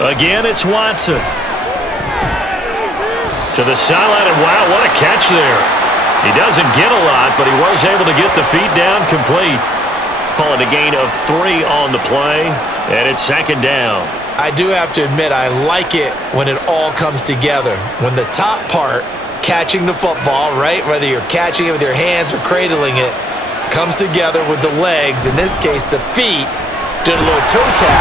Again, it's Watson. To the sideline, and wow, what a catch there. He doesn't get a lot, but he was able to get the feet down complete. Call it a gain of 3 on the play, and it's second down. I do have to admit, I like it when it all comes together. When the top part, catching the football, right, whether you're catching it with your hands or cradling it, comes together with the legs, in this case the feet, doing a little toe tap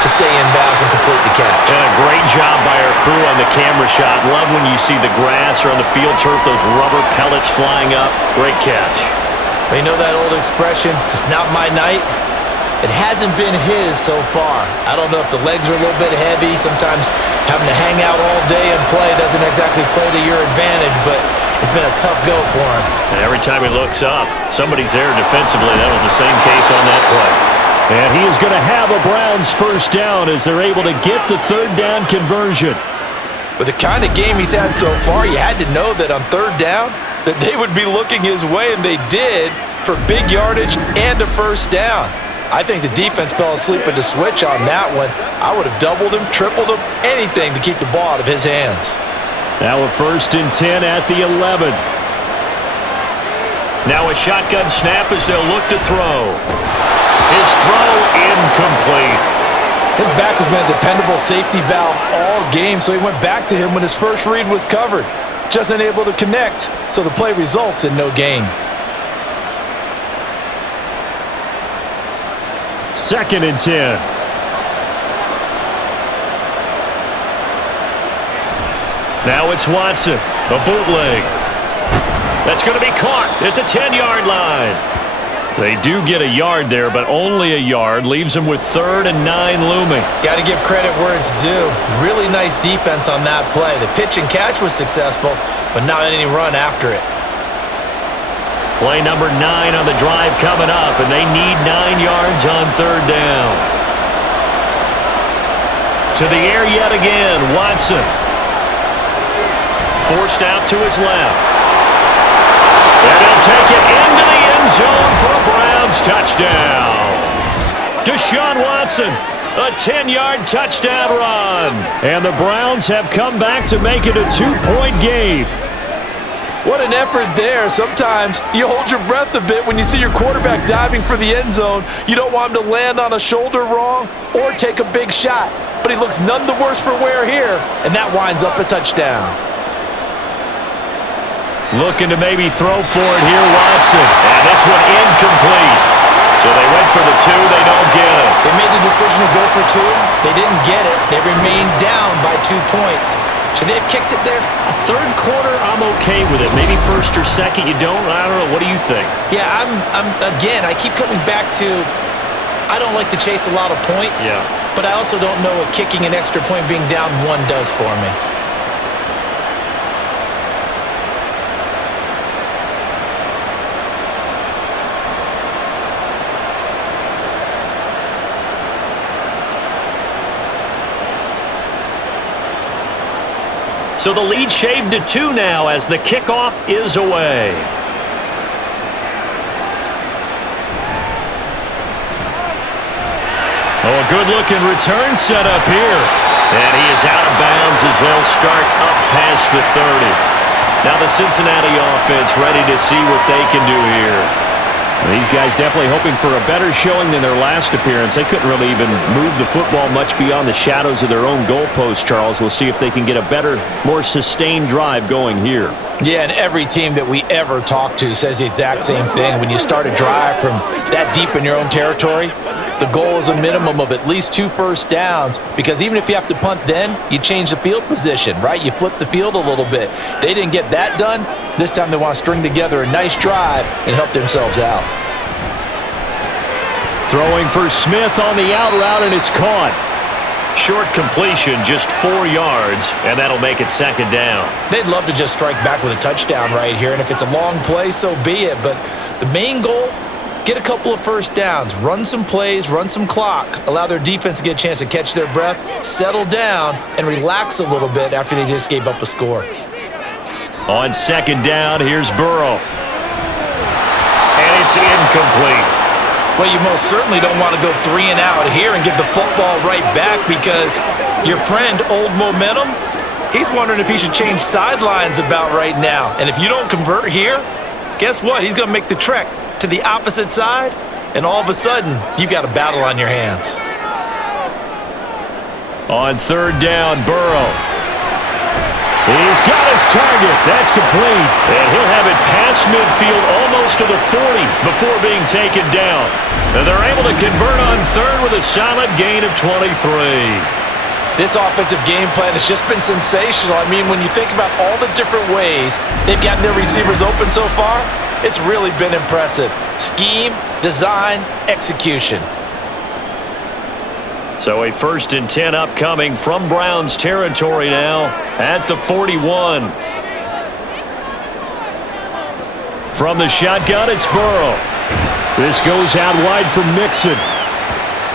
to stay in bounds and complete the catch. And a great job by our crew on the camera shot. Love when you see the grass or on the field turf, those rubber pellets flying up. Great catch. You know that old expression, it's not my night? It hasn't been his so far. I don't know if the legs are a little bit heavy. Sometimes having to hang out all day and play doesn't exactly play to your advantage, but it's been a tough go for him. And every time he looks up, somebody's there defensively. That was the same case on that play. And he is going to have a Browns first down as they're able to get the third down conversion. With the kind of game he's had so far, you had to know that on third down that they would be looking his way, and they did, for big yardage and a first down. I think the defense fell asleep at the switch on that one. I would have doubled him, tripled him, anything to keep the ball out of his hands. Now a 1st and 10 at the 11. Now a shotgun snap as they'll look to throw. His throw incomplete. His back has been a dependable safety valve all game, so he went back to him when his first read was covered. Just unable to connect, so the play results in no gain. 2nd and 10. Now it's Watson, a bootleg. That's going to be caught at the 10-yard line. They do get a yard there, but only a yard. Leaves them with 3rd and 9 looming. Got to give credit where it's due. Really nice defense on that play. The pitch and catch was successful, but not any run after it. Play number 9 on the drive coming up, and they need 9 yards on 3rd down. To the air yet again, Watson. Forced out to his left. And he'll take it into the end zone for a Browns touchdown. Deshaun Watson, a 10-yard touchdown run. And the Browns have come back to make it a 2-point game. What an effort there. Sometimes you hold your breath a bit when you see your quarterback diving for the end zone. You don't want him to land on a shoulder wrong or take a big shot. But he looks none the worse for wear here, and that winds up a touchdown. Looking to maybe throw for it here, Watson. And this one incomplete. So they went for the 2, they don't get it. They made the decision to go for 2. They didn't get it. They remained down by 2 points. Should they have kicked it there? A 3rd quarter, I'm okay with it. Maybe 1st or 2nd, you don't? I don't know. What do you think? Yeah, again, I keep coming back to I don't like to chase a lot of points. Yeah. But I also don't know what kicking an extra point being down 1 does for me. So the lead shaved to 2 now as the kickoff is away. Oh, a good-looking return set up here. And he is out of bounds as they'll start up past the 30. Now the Cincinnati offense ready to see what they can do here. These guys definitely hoping for a better showing than their last appearance. They couldn't really even move the football much beyond the shadows of their own goalpost, Charles. We'll see if they can get a better, more sustained drive going here. Yeah, and every team that we ever talk to says the exact same thing. When you start a drive from that deep in your own territory, the goal is a minimum of at least 2 first downs, because even if you have to punt then, you change the field position, right? You flip the field a little bit. They didn't get that done. This time they want to string together a nice drive and help themselves out. Throwing for Smith on the out route, and it's caught. Short completion, just 4 yards, and that'll make it second down. They'd love to just strike back with a touchdown right here, and if it's a long play, so be it. But the main goal, get a couple of first downs, run some plays, run some clock, allow their defense to get a chance to catch their breath, settle down, and relax a little bit after they just gave up a score. On second down, here's Burrow. And it's incomplete. Well, you most certainly don't want to go 3 and out here and give the football right back because your friend, Old Momentum, he's wondering if he should change sidelines about right now. And if you don't convert here, guess what? He's going to make the trek to the opposite side, and all of a sudden, you've got a battle on your hands. On third down, Burrow. He's got his target. That's complete. And he'll have it past midfield almost to the 40 before being taken down. And they're able to convert on third with a solid gain of 23. This offensive game plan has just been sensational. I mean, when you think about all the different ways they've gotten their receivers open so far, it's really been impressive. Scheme, design, execution. So a 1st and 10 upcoming from Browns territory now at the 41. From the shotgun, it's Burrow. This goes out wide for Mixon.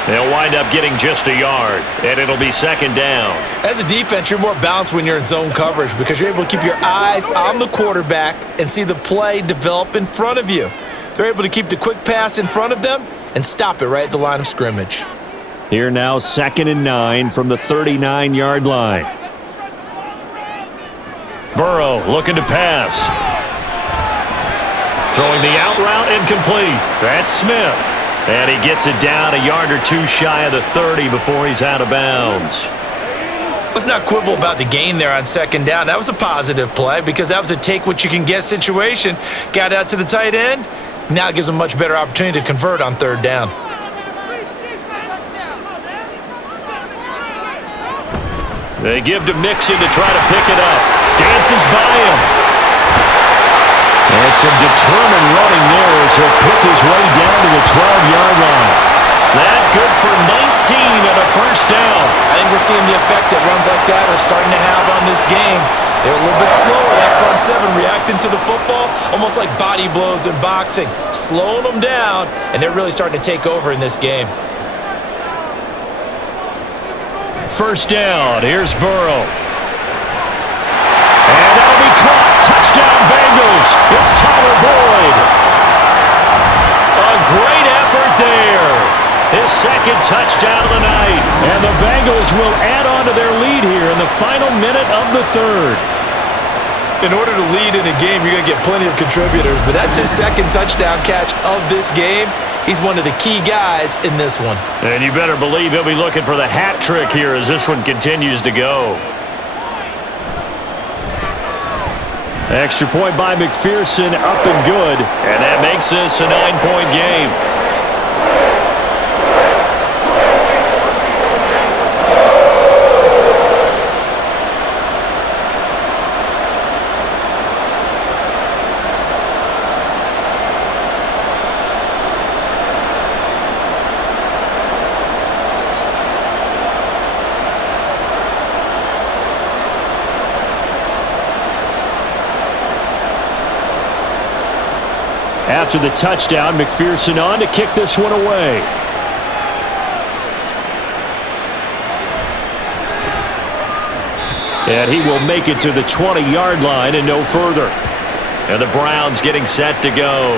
They'll wind up getting just a yard, and it'll be second down. As a defense, you're more balanced when you're in zone coverage because you're able to keep your eyes on the quarterback and see the play develop in front of you. They're able to keep the quick pass in front of them and stop it right at the line of scrimmage. Here now, 2nd and 9 from the 39-yard line. Burrow looking to pass. Throwing the out route incomplete. That's Smith. And he gets it down a yard or 2 shy of the 30 before he's out of bounds. Let's not quibble about the gain there on second down. That was a positive play because that was a take-what-you-can-get situation. Got out to the tight end. Now it gives them a much better opportunity to convert on third down. They give to Mixon to try to pick it up. Dances by him. And some determined running there as he'll pick his way down to the 12-yard line. That good for 19 and a first down. I think we're seeing the effect that runs like that are starting to have on this game. They're a little bit slower, that front seven, reacting to the football, almost like body blows in boxing, slowing them down, and they're really starting to take over in this game. First down, here's Burrow. And that'll be caught. Touchdown, Bengals. It's Tyler Boyd. A great effort there. His second touchdown of the night. And the Bengals will add on to their lead here in the final minute of the third. In order to lead in a game, you're going to get plenty of contributors, but that's his second touchdown catch of this game. He's one of the key guys in this one. And you better believe he'll be looking for the hat trick here as this one continues to go. Extra point by McPherson, up and good. And that makes this a 9-point game. After the touchdown, McPherson on to kick this one away. And he will make it to the 20-yard line and no further. And the Browns getting set to go.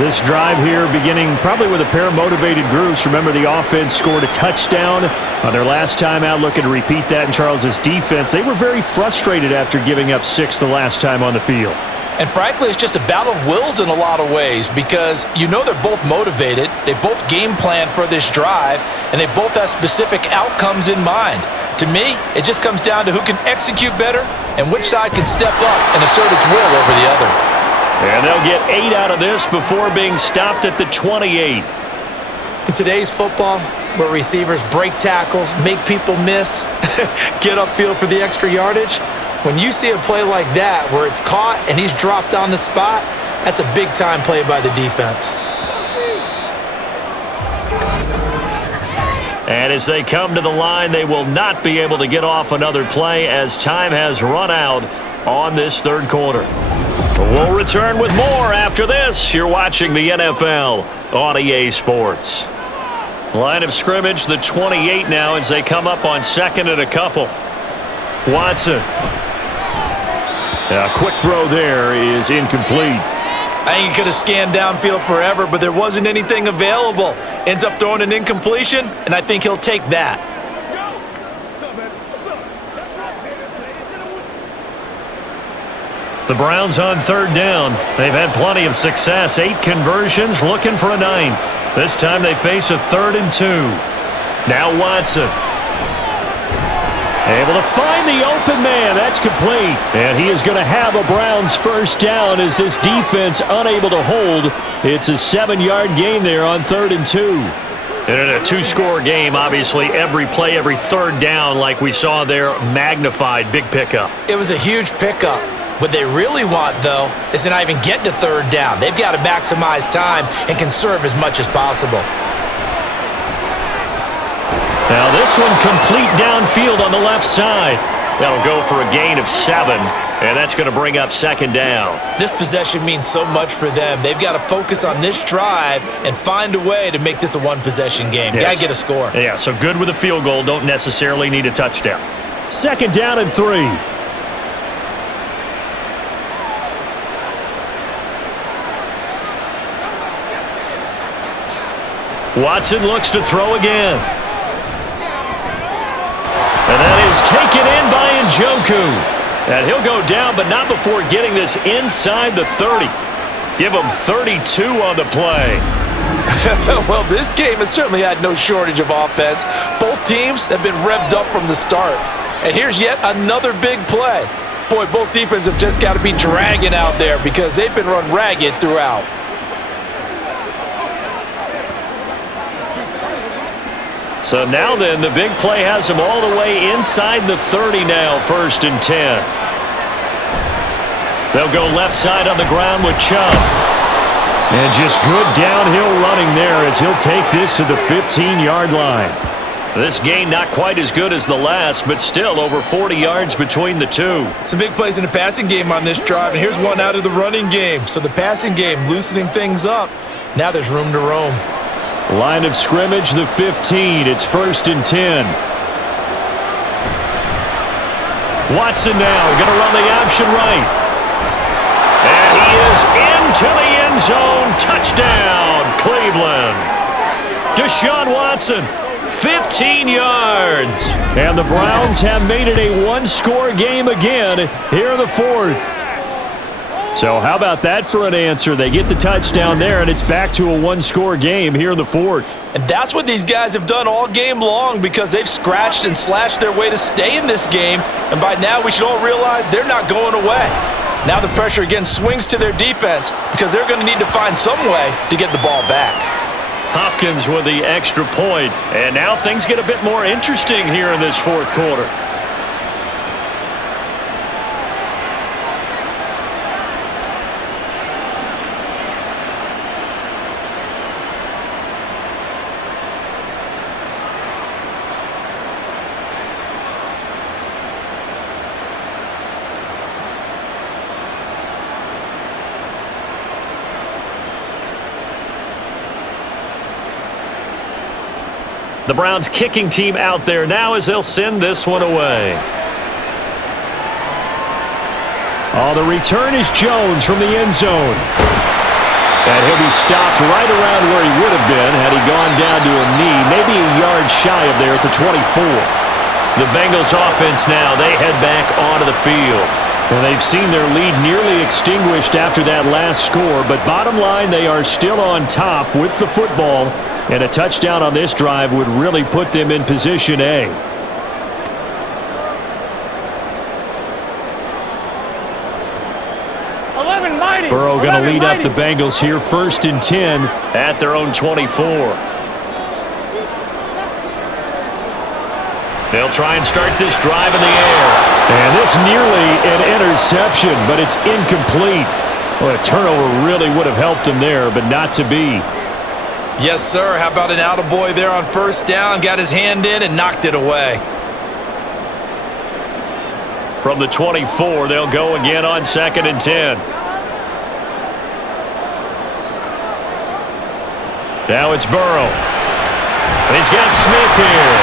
This drive here beginning probably with a pair of motivated groups. Remember, the offense scored a touchdown on their last time out, looking to repeat that in Charles's defense. They were very frustrated after giving up 6 the last time on the field. And frankly, it's just a battle of wills in a lot of ways because you know they're both motivated, they both game plan for this drive, and they both have specific outcomes in mind. To me, it just comes down to who can execute better and which side can step up and assert its will over the other. And they'll get 8 out of this before being stopped at the 28. In today's football, where receivers break tackles, make people miss, get upfield for the extra yardage, when you see a play like that where it's caught and he's dropped on the spot, that's a big-time play by the defense. And as they come to the line, they will not be able to get off another play as time has run out on this third quarter. We'll return with more after this. You're watching the NFL on EA Sports. Line of scrimmage, the 28 now as they come up on second and a couple. Watson. A quick throw there is incomplete. I think he could have scanned downfield forever, but there wasn't anything available. Ends up throwing an incompletion, and I think he'll take that. The Browns on third down. They've had plenty of success. 8 conversions, looking for a 9th. This time they face a 3rd and 2. Now Watson. Able to find the open man. That's complete. And he is going to have a Browns first down as this defense unable to hold. It's a 7-yard gain there on 3rd and 2. And in a 2-score game, obviously, every play, every third down, like we saw there, magnified. Big pickup. It was a huge pickup. What they really want, though, is to not even get to 3rd down. They've got to maximize time and conserve as much as possible. Now this one complete downfield on the left side. That'll go for a gain of 7, and that's going to bring up 2nd down. This possession means so much for them. They've got to focus on this drive and find a way to make this a one-possession game. Yes. Got to get a score. Yeah, so good with a field goal. Don't necessarily need a touchdown. 2nd down and 3. Watson looks to throw again. And that is taken in by Njoku. And he'll go down, but not before getting this inside the 30. Give him 32 on the play. Well, this game has certainly had no shortage of offense. Both teams have been revved up from the start. And here's yet another big play. Boy, both defenses have just got to be dragging out there because they've been run ragged throughout. So now then, the big play has him all the way inside the 30 now, 1st and 10. They'll go left side on the ground with Chubb. And just good downhill running there as he'll take this to the 15-yard line. This gain not quite as good as the last, but still over 40 yards between the two. Some big plays in the passing game on this drive, and here's one out of the running game. So the passing game loosening things up. Now there's room to roam. Line of scrimmage, the 15. It's 1st and 10. Watson now going to run the option right. And he is into the end zone. Touchdown, Cleveland. Deshaun Watson, 15 yards. And the Browns have made it a one-score game again here in the 4th. So how about that for an answer? They get the touchdown there, and it's back to a one-score game here in the 4th. And that's what these guys have done all game long because they've scratched and slashed their way to stay in this game. And by now, we should all realize they're not going away. Now the pressure again swings to their defense because they're going to need to find some way to get the ball back. Hopkins with the extra point. And now things get a bit more interesting here in this 4th quarter. The Browns kicking team out there now as they'll send this one away. Oh, the return is Jones from the end zone. And he'll be stopped right around where he would have been had he gone down to a knee, maybe a yard shy of there at the 24. The Bengals offense now, they head back onto the field. And they've seen their lead nearly extinguished after that last score, but bottom line, they are still on top with the football. And a touchdown on this drive would really put them in position A. Burrow going to lead up the Bengals here, 1st and 10 at their own 24. They'll try and start this drive in the air. And this nearly an interception, but it's incomplete. Well, a turnover really would have helped them there, but not to be. Yes, sir. How about an attaboy there on first down? Got his hand in and knocked it away. From the 24, they'll go again on 2nd and 10. Now it's Burrow. He's got Smith here.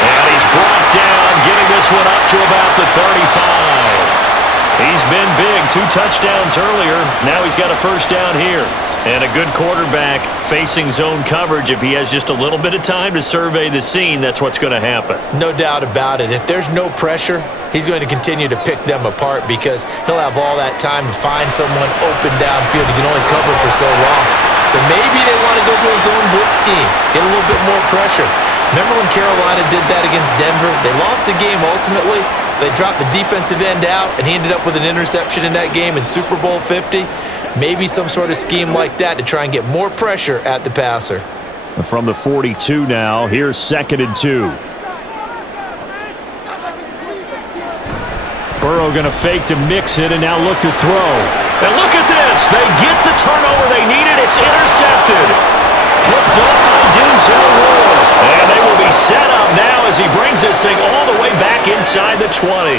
And he's brought down, getting this one up to about the 35. He's been big, 2 touchdowns earlier. Now he's got a first down here. And a good quarterback facing zone coverage. If he has just a little bit of time to survey the scene, that's what's going to happen. No doubt about it. If there's no pressure, he's going to continue to pick them apart because he'll have all that time to find someone open downfield. He can only cover for so long. So maybe they want to go to a zone blitz scheme, get a little bit more pressure. Remember when Carolina did that against Denver? They lost the game ultimately. They dropped the defensive end out, and he ended up with an interception in that game in Super Bowl 50. Maybe some sort of scheme like that to try and get more pressure at the passer. From the 42 now, here's 2nd and 2. Burrow going to fake to mix it and now look to throw. And look at this. They get the turnover they needed. It's intercepted. Picked up by Denzel Ward. And they will be set up now as he brings this thing all the way back inside the 20.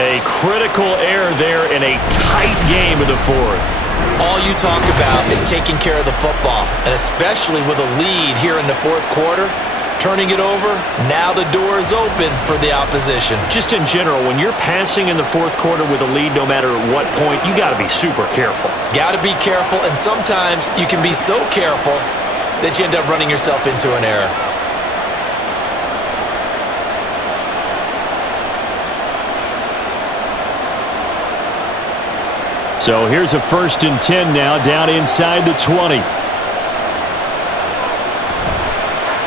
A critical error there in a tight game in the 4th. All you talk about is taking care of the football, and especially with a lead here in the 4th quarter. Turning it over, now the door is open for the opposition. Just in general, when you're passing in the 4th quarter with a lead, no matter at what point, you got to be super careful. Got to be careful, and sometimes you can be so careful that you end up running yourself into an error. So here's a 1st and 10 now, down inside the 20.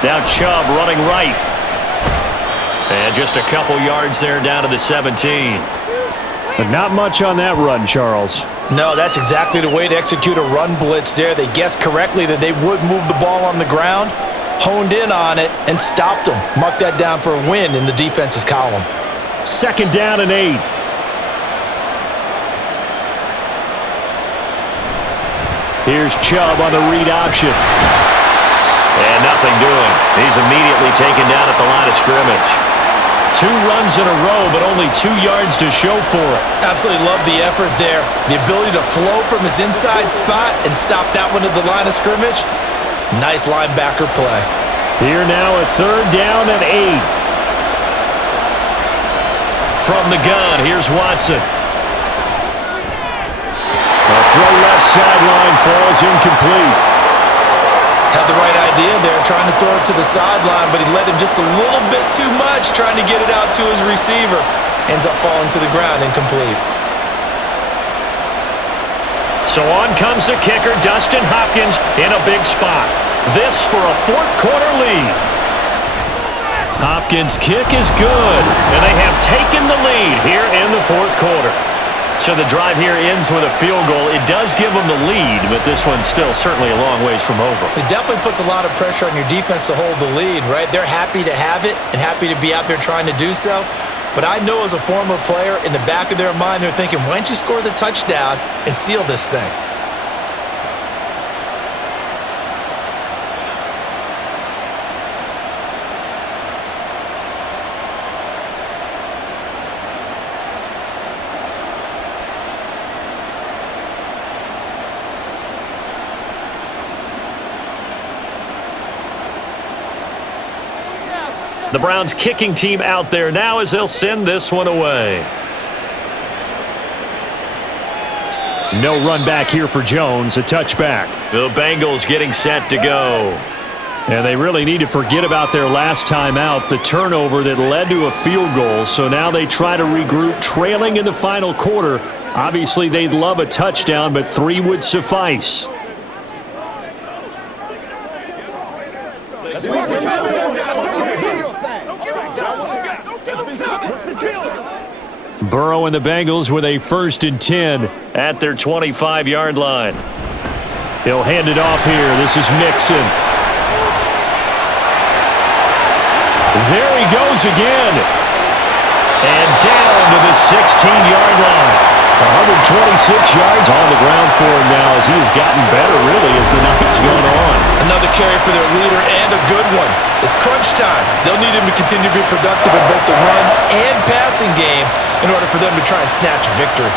Now Chubb running right. And just a couple yards there down to the 17. But not much on that run, Charles. No, that's exactly the way to execute a run blitz there. They guessed correctly that they would move the ball on the ground, honed in on it, and stopped them. Mark that down for a win in the defense's column. 2nd down and 8. Here's Chubb on the read option. And nothing doing. He's immediately taken down at the line of scrimmage. 2 runs in a row, but only 2 yards to show for it. Absolutely love the effort there. The ability to flow from his inside spot and stop that one at the line of scrimmage. Nice linebacker play. Here now a 3rd down and 8. From the gun, here's Watson. A throw left sideline falls incomplete. Had the right idea there, trying to throw it to the sideline, but he led him just a little bit too much, trying to get it out to his receiver. Ends up falling to the ground, incomplete. So on comes the kicker, Dustin Hopkins, in a big spot. This for a 4th quarter lead. Hopkins' kick is good, and they have taken the lead here in the 4th quarter. So the drive here ends with a field goal. It does give them the lead, but this one's still certainly a long ways from over. It definitely puts a lot of pressure on your defense to hold the lead, right? They're happy to have it and happy to be out there trying to do so. But I know as a former player, in the back of their mind, they're thinking, why don't you score the touchdown and seal this thing? The Browns kicking team out there now as they'll send this one away. No run back here for Jones, a touchback. The Bengals getting set to go. And they really need to forget about their last time out, the turnover that led to a field goal. So now they try to regroup, trailing in the final quarter. Obviously, they'd love a touchdown, but 3 would suffice. Burrow and the Bengals with a 1st and 10 at their 25-yard line. He'll hand it off here. This is Mixon. There he goes again. And down to the 16-yard line. 126 yards on the ground for him now as he has gotten better, really, as the night's gone on. Another carry for their leader and a good one. It's crunch time. They'll need him to continue to be productive in both the run and passing game in order for them to try and snatch a victory.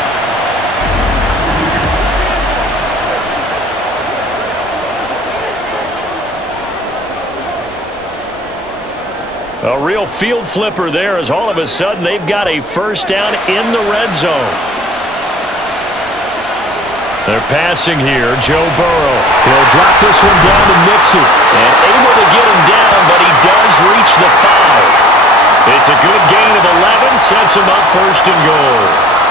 A real field flipper there as all of a sudden they've got a first down in the red zone. They're passing here. Joe Burrow. He'll drop this one down to Mixon. And able to get him down, but he does reach the 5. It's a good gain of 11. Sets him up first and goal.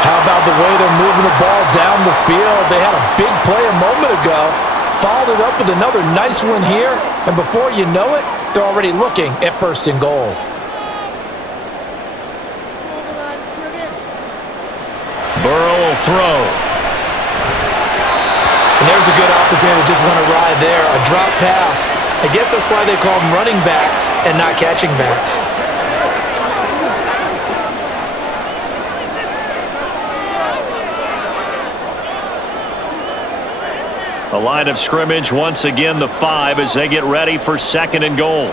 How about the way they're moving the ball down the field? They had a big play a moment ago. Followed it up with another nice one here. And before you know it, they're already looking at first and goal. Burrow will throw. And there's a good opportunity to just went awry there. A drop pass. I guess that's why they call them running backs and not catching backs. A line of scrimmage, once again the 5 as they get ready for second and goal.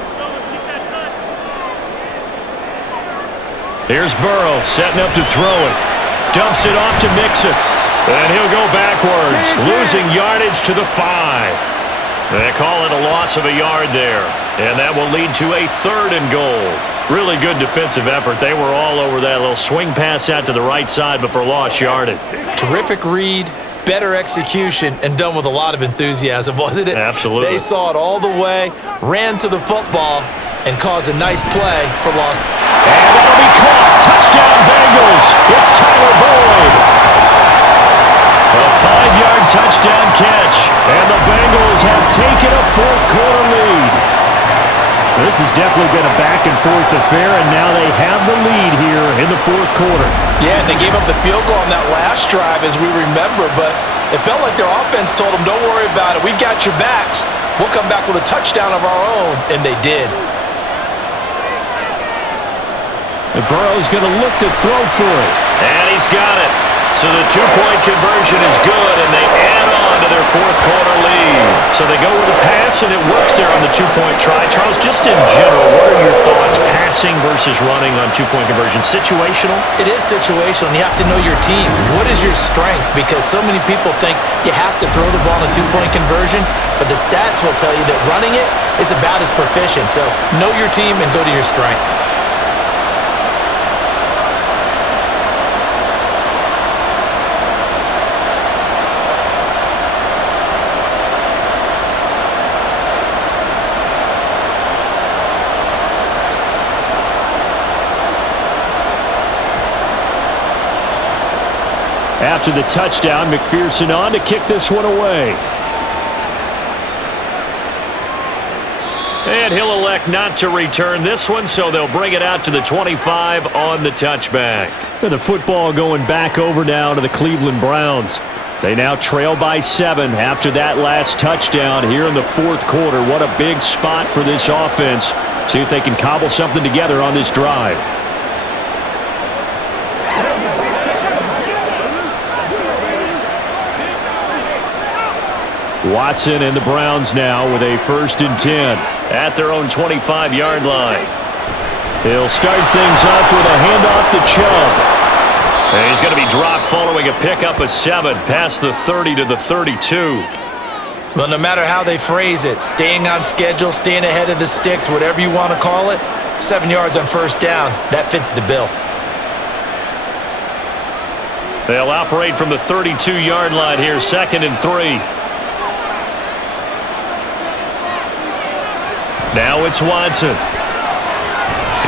Here's Burrow setting up to throw it. Dumps it off to Mixon. And he'll go backwards, losing yardage to the 5. They call it a loss of a yard there. And that will lead to a third and goal. Really good defensive effort. They were all over that little swing pass out to the right side before lost yardage. Terrific read. Better execution, and done with a lot of enthusiasm, wasn't it? Absolutely. They saw it all the way, ran to the football, and caused a nice play for loss. And that'll be caught. Touchdown Bengals. It's Tyler Boyd. A 5-yard touchdown catch. And the Bengals have taken a fourth-quarter lead. This has definitely been a back-and-forth affair, and now they have the lead here in the fourth quarter. Yeah, and they gave up the field goal on that last drive, as we remember, but it felt like their offense told them, don't worry about it. We got your backs. We'll come back with a touchdown of our own, and they did. And Burrow's going to look to throw for it. And he's got it. So the two-point conversion is good, and they add on to their fourth-quarter lead. So they go with a pass, and it works there on the two-point try. Charles, just in general, what are your thoughts, passing versus running on two-point conversion? Situational? It is situational, and you have to know your team. What is your strength? Because so many people think you have to throw the ball in a two-point conversion, but the stats will tell you that running it is about as proficient. So know your team and go to your strength. After the touchdown, McPherson on to kick this one away. And he'll elect not to return this one, so they'll bring it out to the 25 on the touchback. And the football going back over now to the Cleveland Browns. They now trail by 7 after that last touchdown here in the fourth quarter. What a big spot for this offense. See if they can cobble something together on this drive. Watson and the Browns now with a 1st and 10 at their own 25-yard line. He'll start things off with a handoff to Chubb. And he's going to be dropped following a pickup of 7 past the 30 to the 32. Well, no matter how they phrase it, staying on schedule, staying ahead of the sticks, whatever you want to call it, 7 yards on first down, that fits the bill. They'll operate from the 32-yard line here, 2nd and 3. Now it's Watson.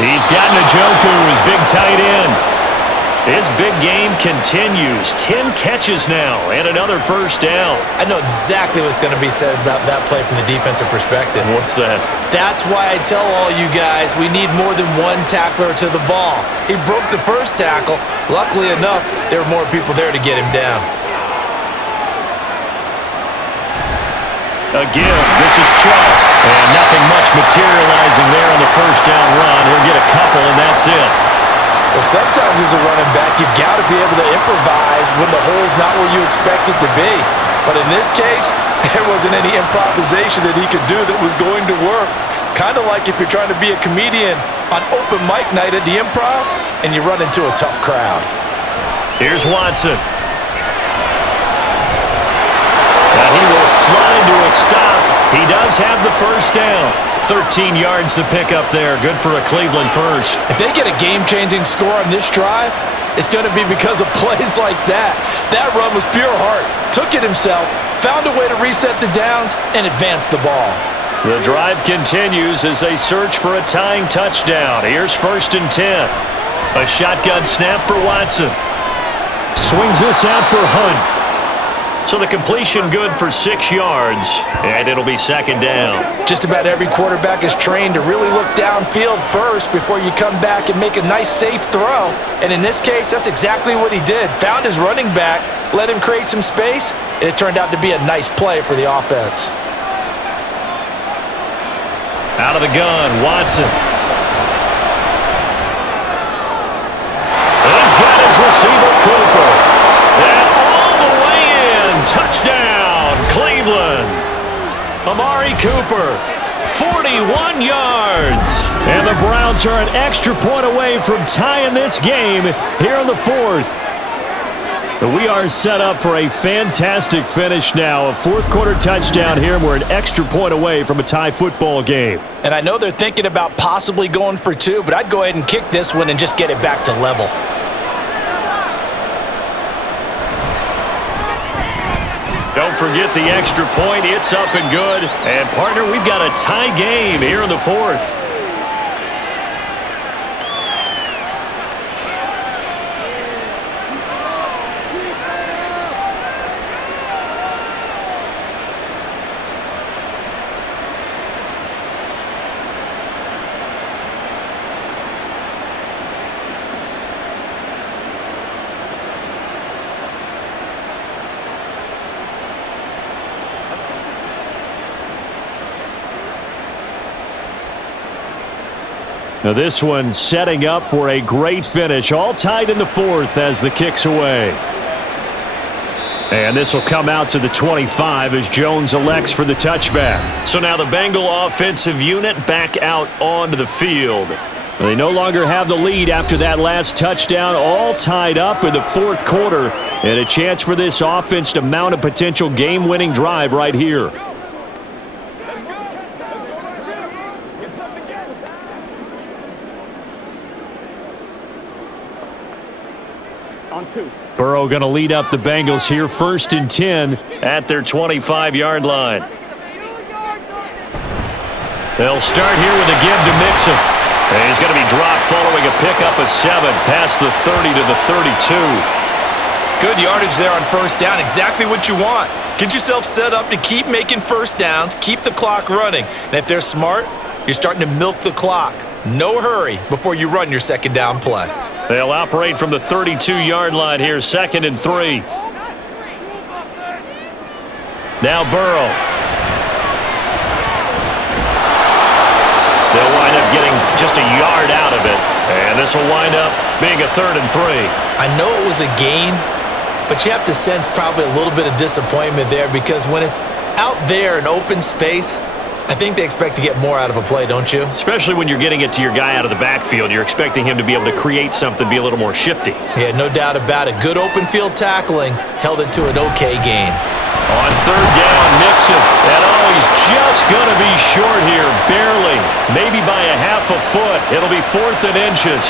He's got Njoku, his big tight end. His big game continues. 10 catches now and another first down. I know exactly what's going to be said about that play from the defensive perspective. What's that? That's why I tell all you guys we need more than one tackler to the ball. He broke the first tackle. Luckily enough, there were more people there to get him down. A give. This is Chubb. And nothing much materializing there on the first down run. He'll get a couple, and that's it. Well, sometimes as a running back, you've got to be able to improvise when the hole's not where you expect it to be. But in this case, there wasn't any improvisation that he could do that was going to work. Kind of like if you're trying to be a comedian on open mic night at the Improv and you run into a tough crowd. Here's Watson. And he will slide to a stop. He does have the first down. 13 yards to pick up there. Good for a Cleveland first. If they get a game-changing score on this drive, it's going to be because of plays like that. That run was pure heart. Took it himself, found a way to reset the downs, and advance the ball. The drive continues as they search for a tying touchdown. Here's 1st and 10. A shotgun snap for Watson. Swings this out for Hunt. So the completion good for 6 yards, and it'll be 2nd down. Just about every quarterback is trained to really look downfield first before you come back and make a nice, safe throw. And in this case, that's exactly what he did. Found his running back, let him create some space, and it turned out to be a nice play for the offense. Out of the gun, Watson. He's got his receiver, Cooper. And all the way in, touchdown, Cleveland. Amari Cooper, 41 yards. And the Browns are an extra point away from tying this game here in the 4th. We are set up for a fantastic finish now. A 4th quarter touchdown here, and we're an extra point away from a tie football game. And I know they're thinking about possibly going for 2, but I'd go ahead and kick this one and just get it back to level. Don't forget the extra point. It's up and good. And, partner, we've got a tie game here in the 4th. Now this one setting up for a great finish. All tied in the 4th as the kick's away. And this will come out to the 25 as Jones elects for the touchback. So now the Bengal offensive unit back out onto the field. They no longer have the lead after that last touchdown. All tied up in the 4th quarter. And a chance for this offense to mount a potential game-winning drive right here. Burrow going to lead up the Bengals here, 1st and 10 at their 25-yard line. They'll start here with a give to Mixon. And he's going to be dropped following a pickup of 7 past the 30 to the 32. Good yardage there on 1st down, exactly what you want. Get yourself set up to keep making 1st downs, keep the clock running. And if they're smart, you're starting to milk the clock. No hurry before you run your 2nd down play. They'll operate from the 32-yard line here, 2nd and 3. Now Burrow. They'll wind up getting just a yard out of it. And this will wind up being a 3rd and 3. I know it was a gain, but you have to sense probably a little bit of disappointment there because when it's out there in open space, I think they expect to get more out of a play, don't you? Especially when you're getting it to your guy out of the backfield. You're expecting him to be able to create something, be a little more shifty. Yeah, no doubt about it. Good open field tackling held it to an okay gain. On 3rd down, Mixon. And he's just going to be short here, barely. Maybe by a half a foot. It'll be 4th and inches.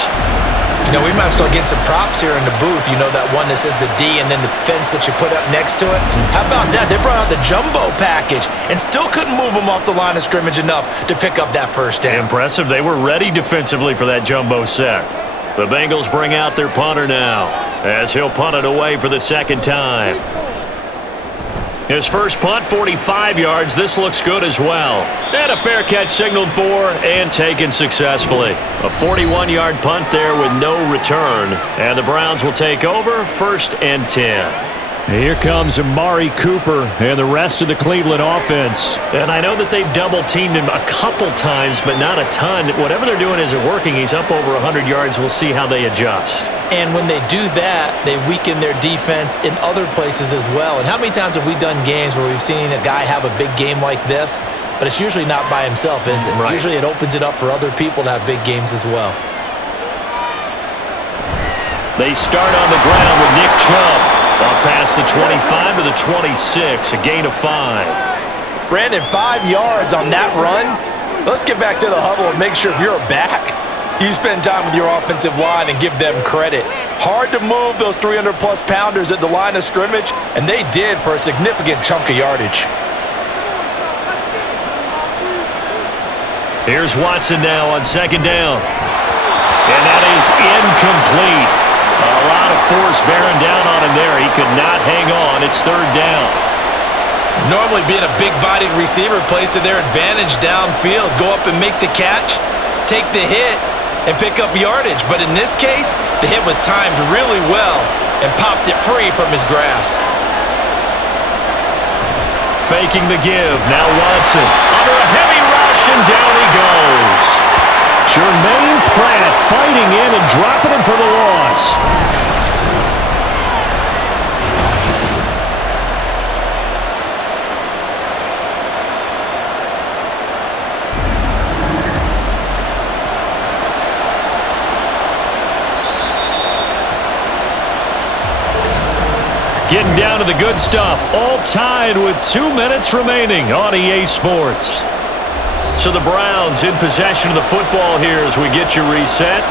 You know, we might start getting some props here in the booth. You know that one that says the D and then the fence that you put up next to it? How about that? They brought out the jumbo package and still couldn't move them off the line of scrimmage enough to pick up that 1st down. Impressive. They were ready defensively for that jumbo set. The Bengals bring out their punter now as he'll punt it away for the 2nd time. His first punt, 45 yards. This looks good as well. And a fair catch signaled for and taken successfully. A 41-yard punt there with no return. And the Browns will take over, 1st and 10. Here comes Amari Cooper and the rest of the Cleveland offense. And I know that they've double-teamed him a couple times, but not a ton. Whatever they're doing isn't working. He's up over 100 yards. We'll see how they adjust. And when they do that, they weaken their defense in other places as well. And how many times have we done games where we've seen a guy have a big game like this, but it's usually not by himself, is it? Right. Usually it opens it up for other people to have big games as well. They start on the ground with Nick Chubb. Up past the 25 to the 26, a gain of 5. Brandon, 5 yards on that run. Let's get back to the huddle and make sure if you're a back, you spend time with your offensive line and give them credit. Hard to move those 300-plus pounders at the line of scrimmage, and they did for a significant chunk of yardage. Here's Watson now on second down. And that is incomplete. A lot of force bearing down on him there. He could not hang on. It's third down. Normally being a big-bodied receiver plays to their advantage downfield. Go up and make the catch, take the hit, and pick up yardage. But in this case, the hit was timed really well and popped it free from his grasp. Faking the give. Now Watson under a heavy rush, and down he goes. Jermaine Pratt fighting in and dropping him for the loss. Getting down to the good stuff, all tied with 2 minutes remaining on EA Sports. So the Browns in possession of the football here as we get you reset.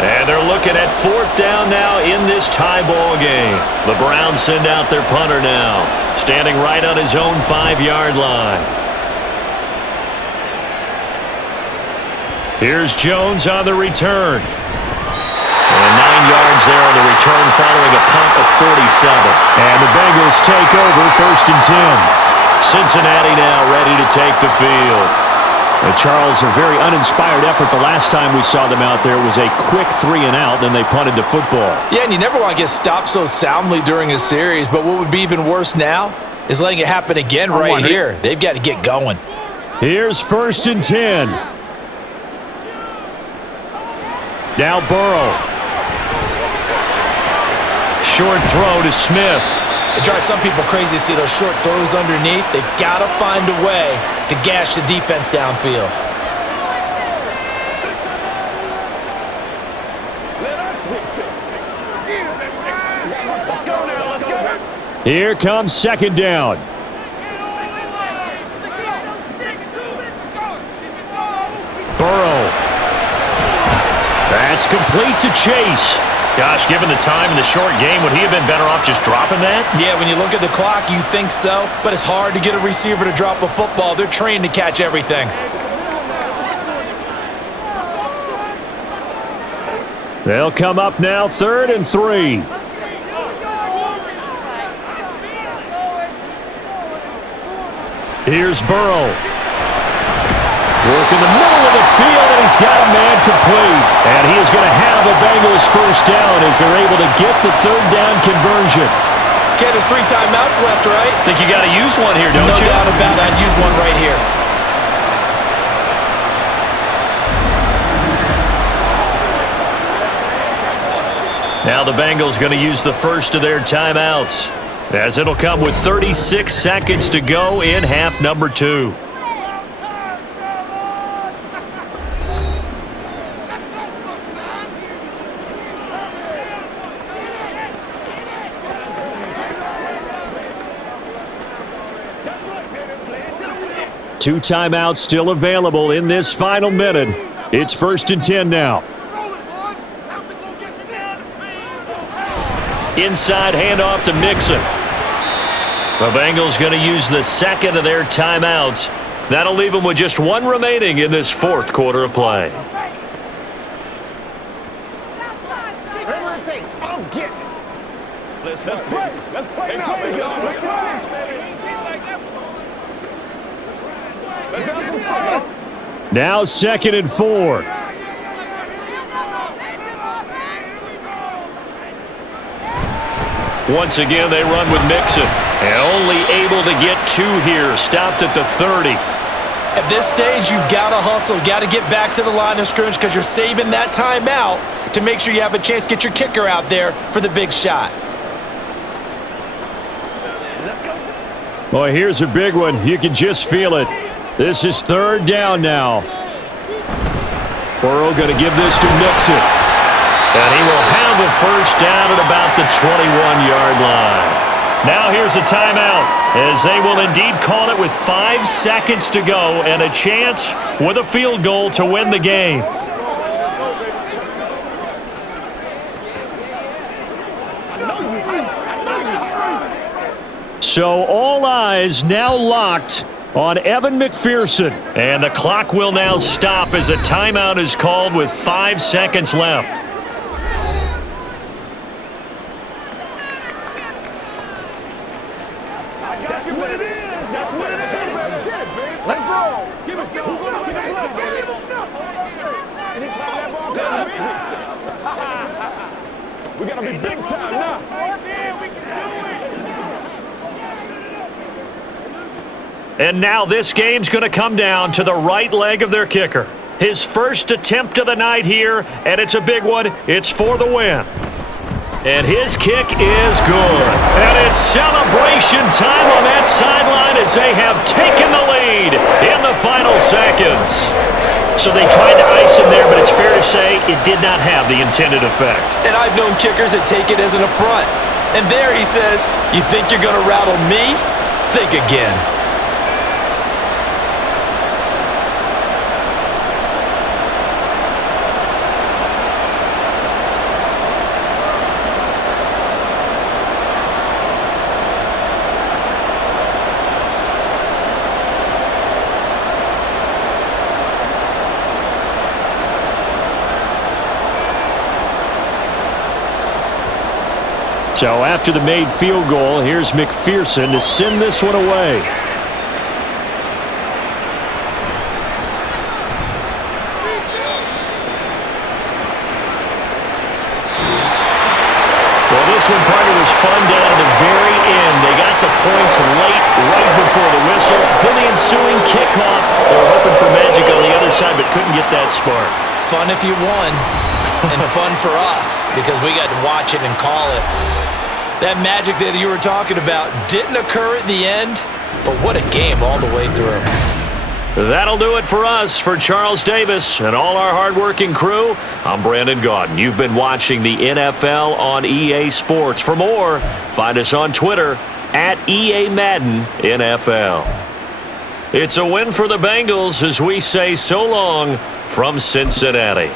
And they're looking at fourth down now in this tie ball game. The Browns send out their punter now, standing right on his own 5-yard line. Here's Jones on the return. And 9 yards there on the return following a punt of 47. And the Bengals take over first and 10. Cincinnati now ready to take the field. And Charles, a very uninspired effort. The last time we saw them out there was a quick 3-and-out, then they punted the football. Yeah, and you never want to get stopped so soundly during a series, but what would be even worse now is letting it happen again right here. They've got to get going. Here's first and 10. Now Burrow. Short throw to Smith. It drives some people crazy to see those short throws underneath. They've got to find a way to gash the defense downfield. Let's go now, let's go. Here comes second down. Burrow. That's complete to Chase. Gosh, given the time in the short game, would he have been better off just dropping that? Yeah, when you look at the clock, you think so, but it's hard to get a receiver to drop a football. They're trained to catch everything. They'll come up now, 3rd and 3. Here's Burrow. Work in the middle of the field, and he's got a man complete. And he is going to have a Bengals first down as they're able to get the third down conversion. Okay, there's 3 timeouts left, right? Think you got to use one here, don't you? No doubt about it. I'd use one right here. Now the Bengals going to use the first of their timeouts, as it'll come with 36 seconds to go in half number 2. Two timeouts still available in this final minute. It's 1st and 10 now. Inside handoff to Mixon. The Bengals going to use the second of their timeouts. That'll leave them with just 1 remaining in this 4th quarter of play. Whatever it takes, I'll get it. Let's play. Let's play now. Let's play. Let's have some fun. Now 2nd and 4. Once again, they run with Mixon. And only able to get 2 here. Stopped at the 30. At this stage, you've got to hustle. Got to get back to the line of scrimmage because you're saving that timeout to make sure you have a chance to get your kicker out there for the big shot. Boy, here's a big one. You can just feel it. This is third down now. Burrow going to give this to Mixon. And he will have a first down at about the 21-yard line. Now here's a timeout, as they will indeed call it with 5 seconds to go and a chance with a field goal to win the game. So all eyes now locked on Evan McPherson. And the clock will now stop as a timeout is called with 5 seconds left. Let's roll. Give it to him. We gotta be big time now. We can do it. And now this game's going to come down to the right leg of their kicker. His first attempt of the night here, and it's a big one. It's for the win. And his kick is good. And it's celebration time on that sideline as they have taken the lead in the final seconds. So they tried to ice him there, but it's fair to say it did not have the intended effect. And I've known kickers that take it as an affront. And there he says, you think you're going to rattle me? Think again. So after the made field goal, here's McPherson to send this one away. Well, this one, partner, was fun down to the very end. They got the points late, right before the whistle. Then the ensuing kickoff. They were hoping for magic on the other side, but couldn't get that spark. Fun if you won, and fun for us because we got to watch it and call it. That magic that you were talking about didn't occur at the end, but what a game all the way through. That'll do it for us. For Charles Davis and all our hardworking crew, I'm Brandon Gaudin. You've been watching the NFL on EA Sports. For more, find us on Twitter at EA Madden NFL. It's a win for the Bengals as we say so long from Cincinnati.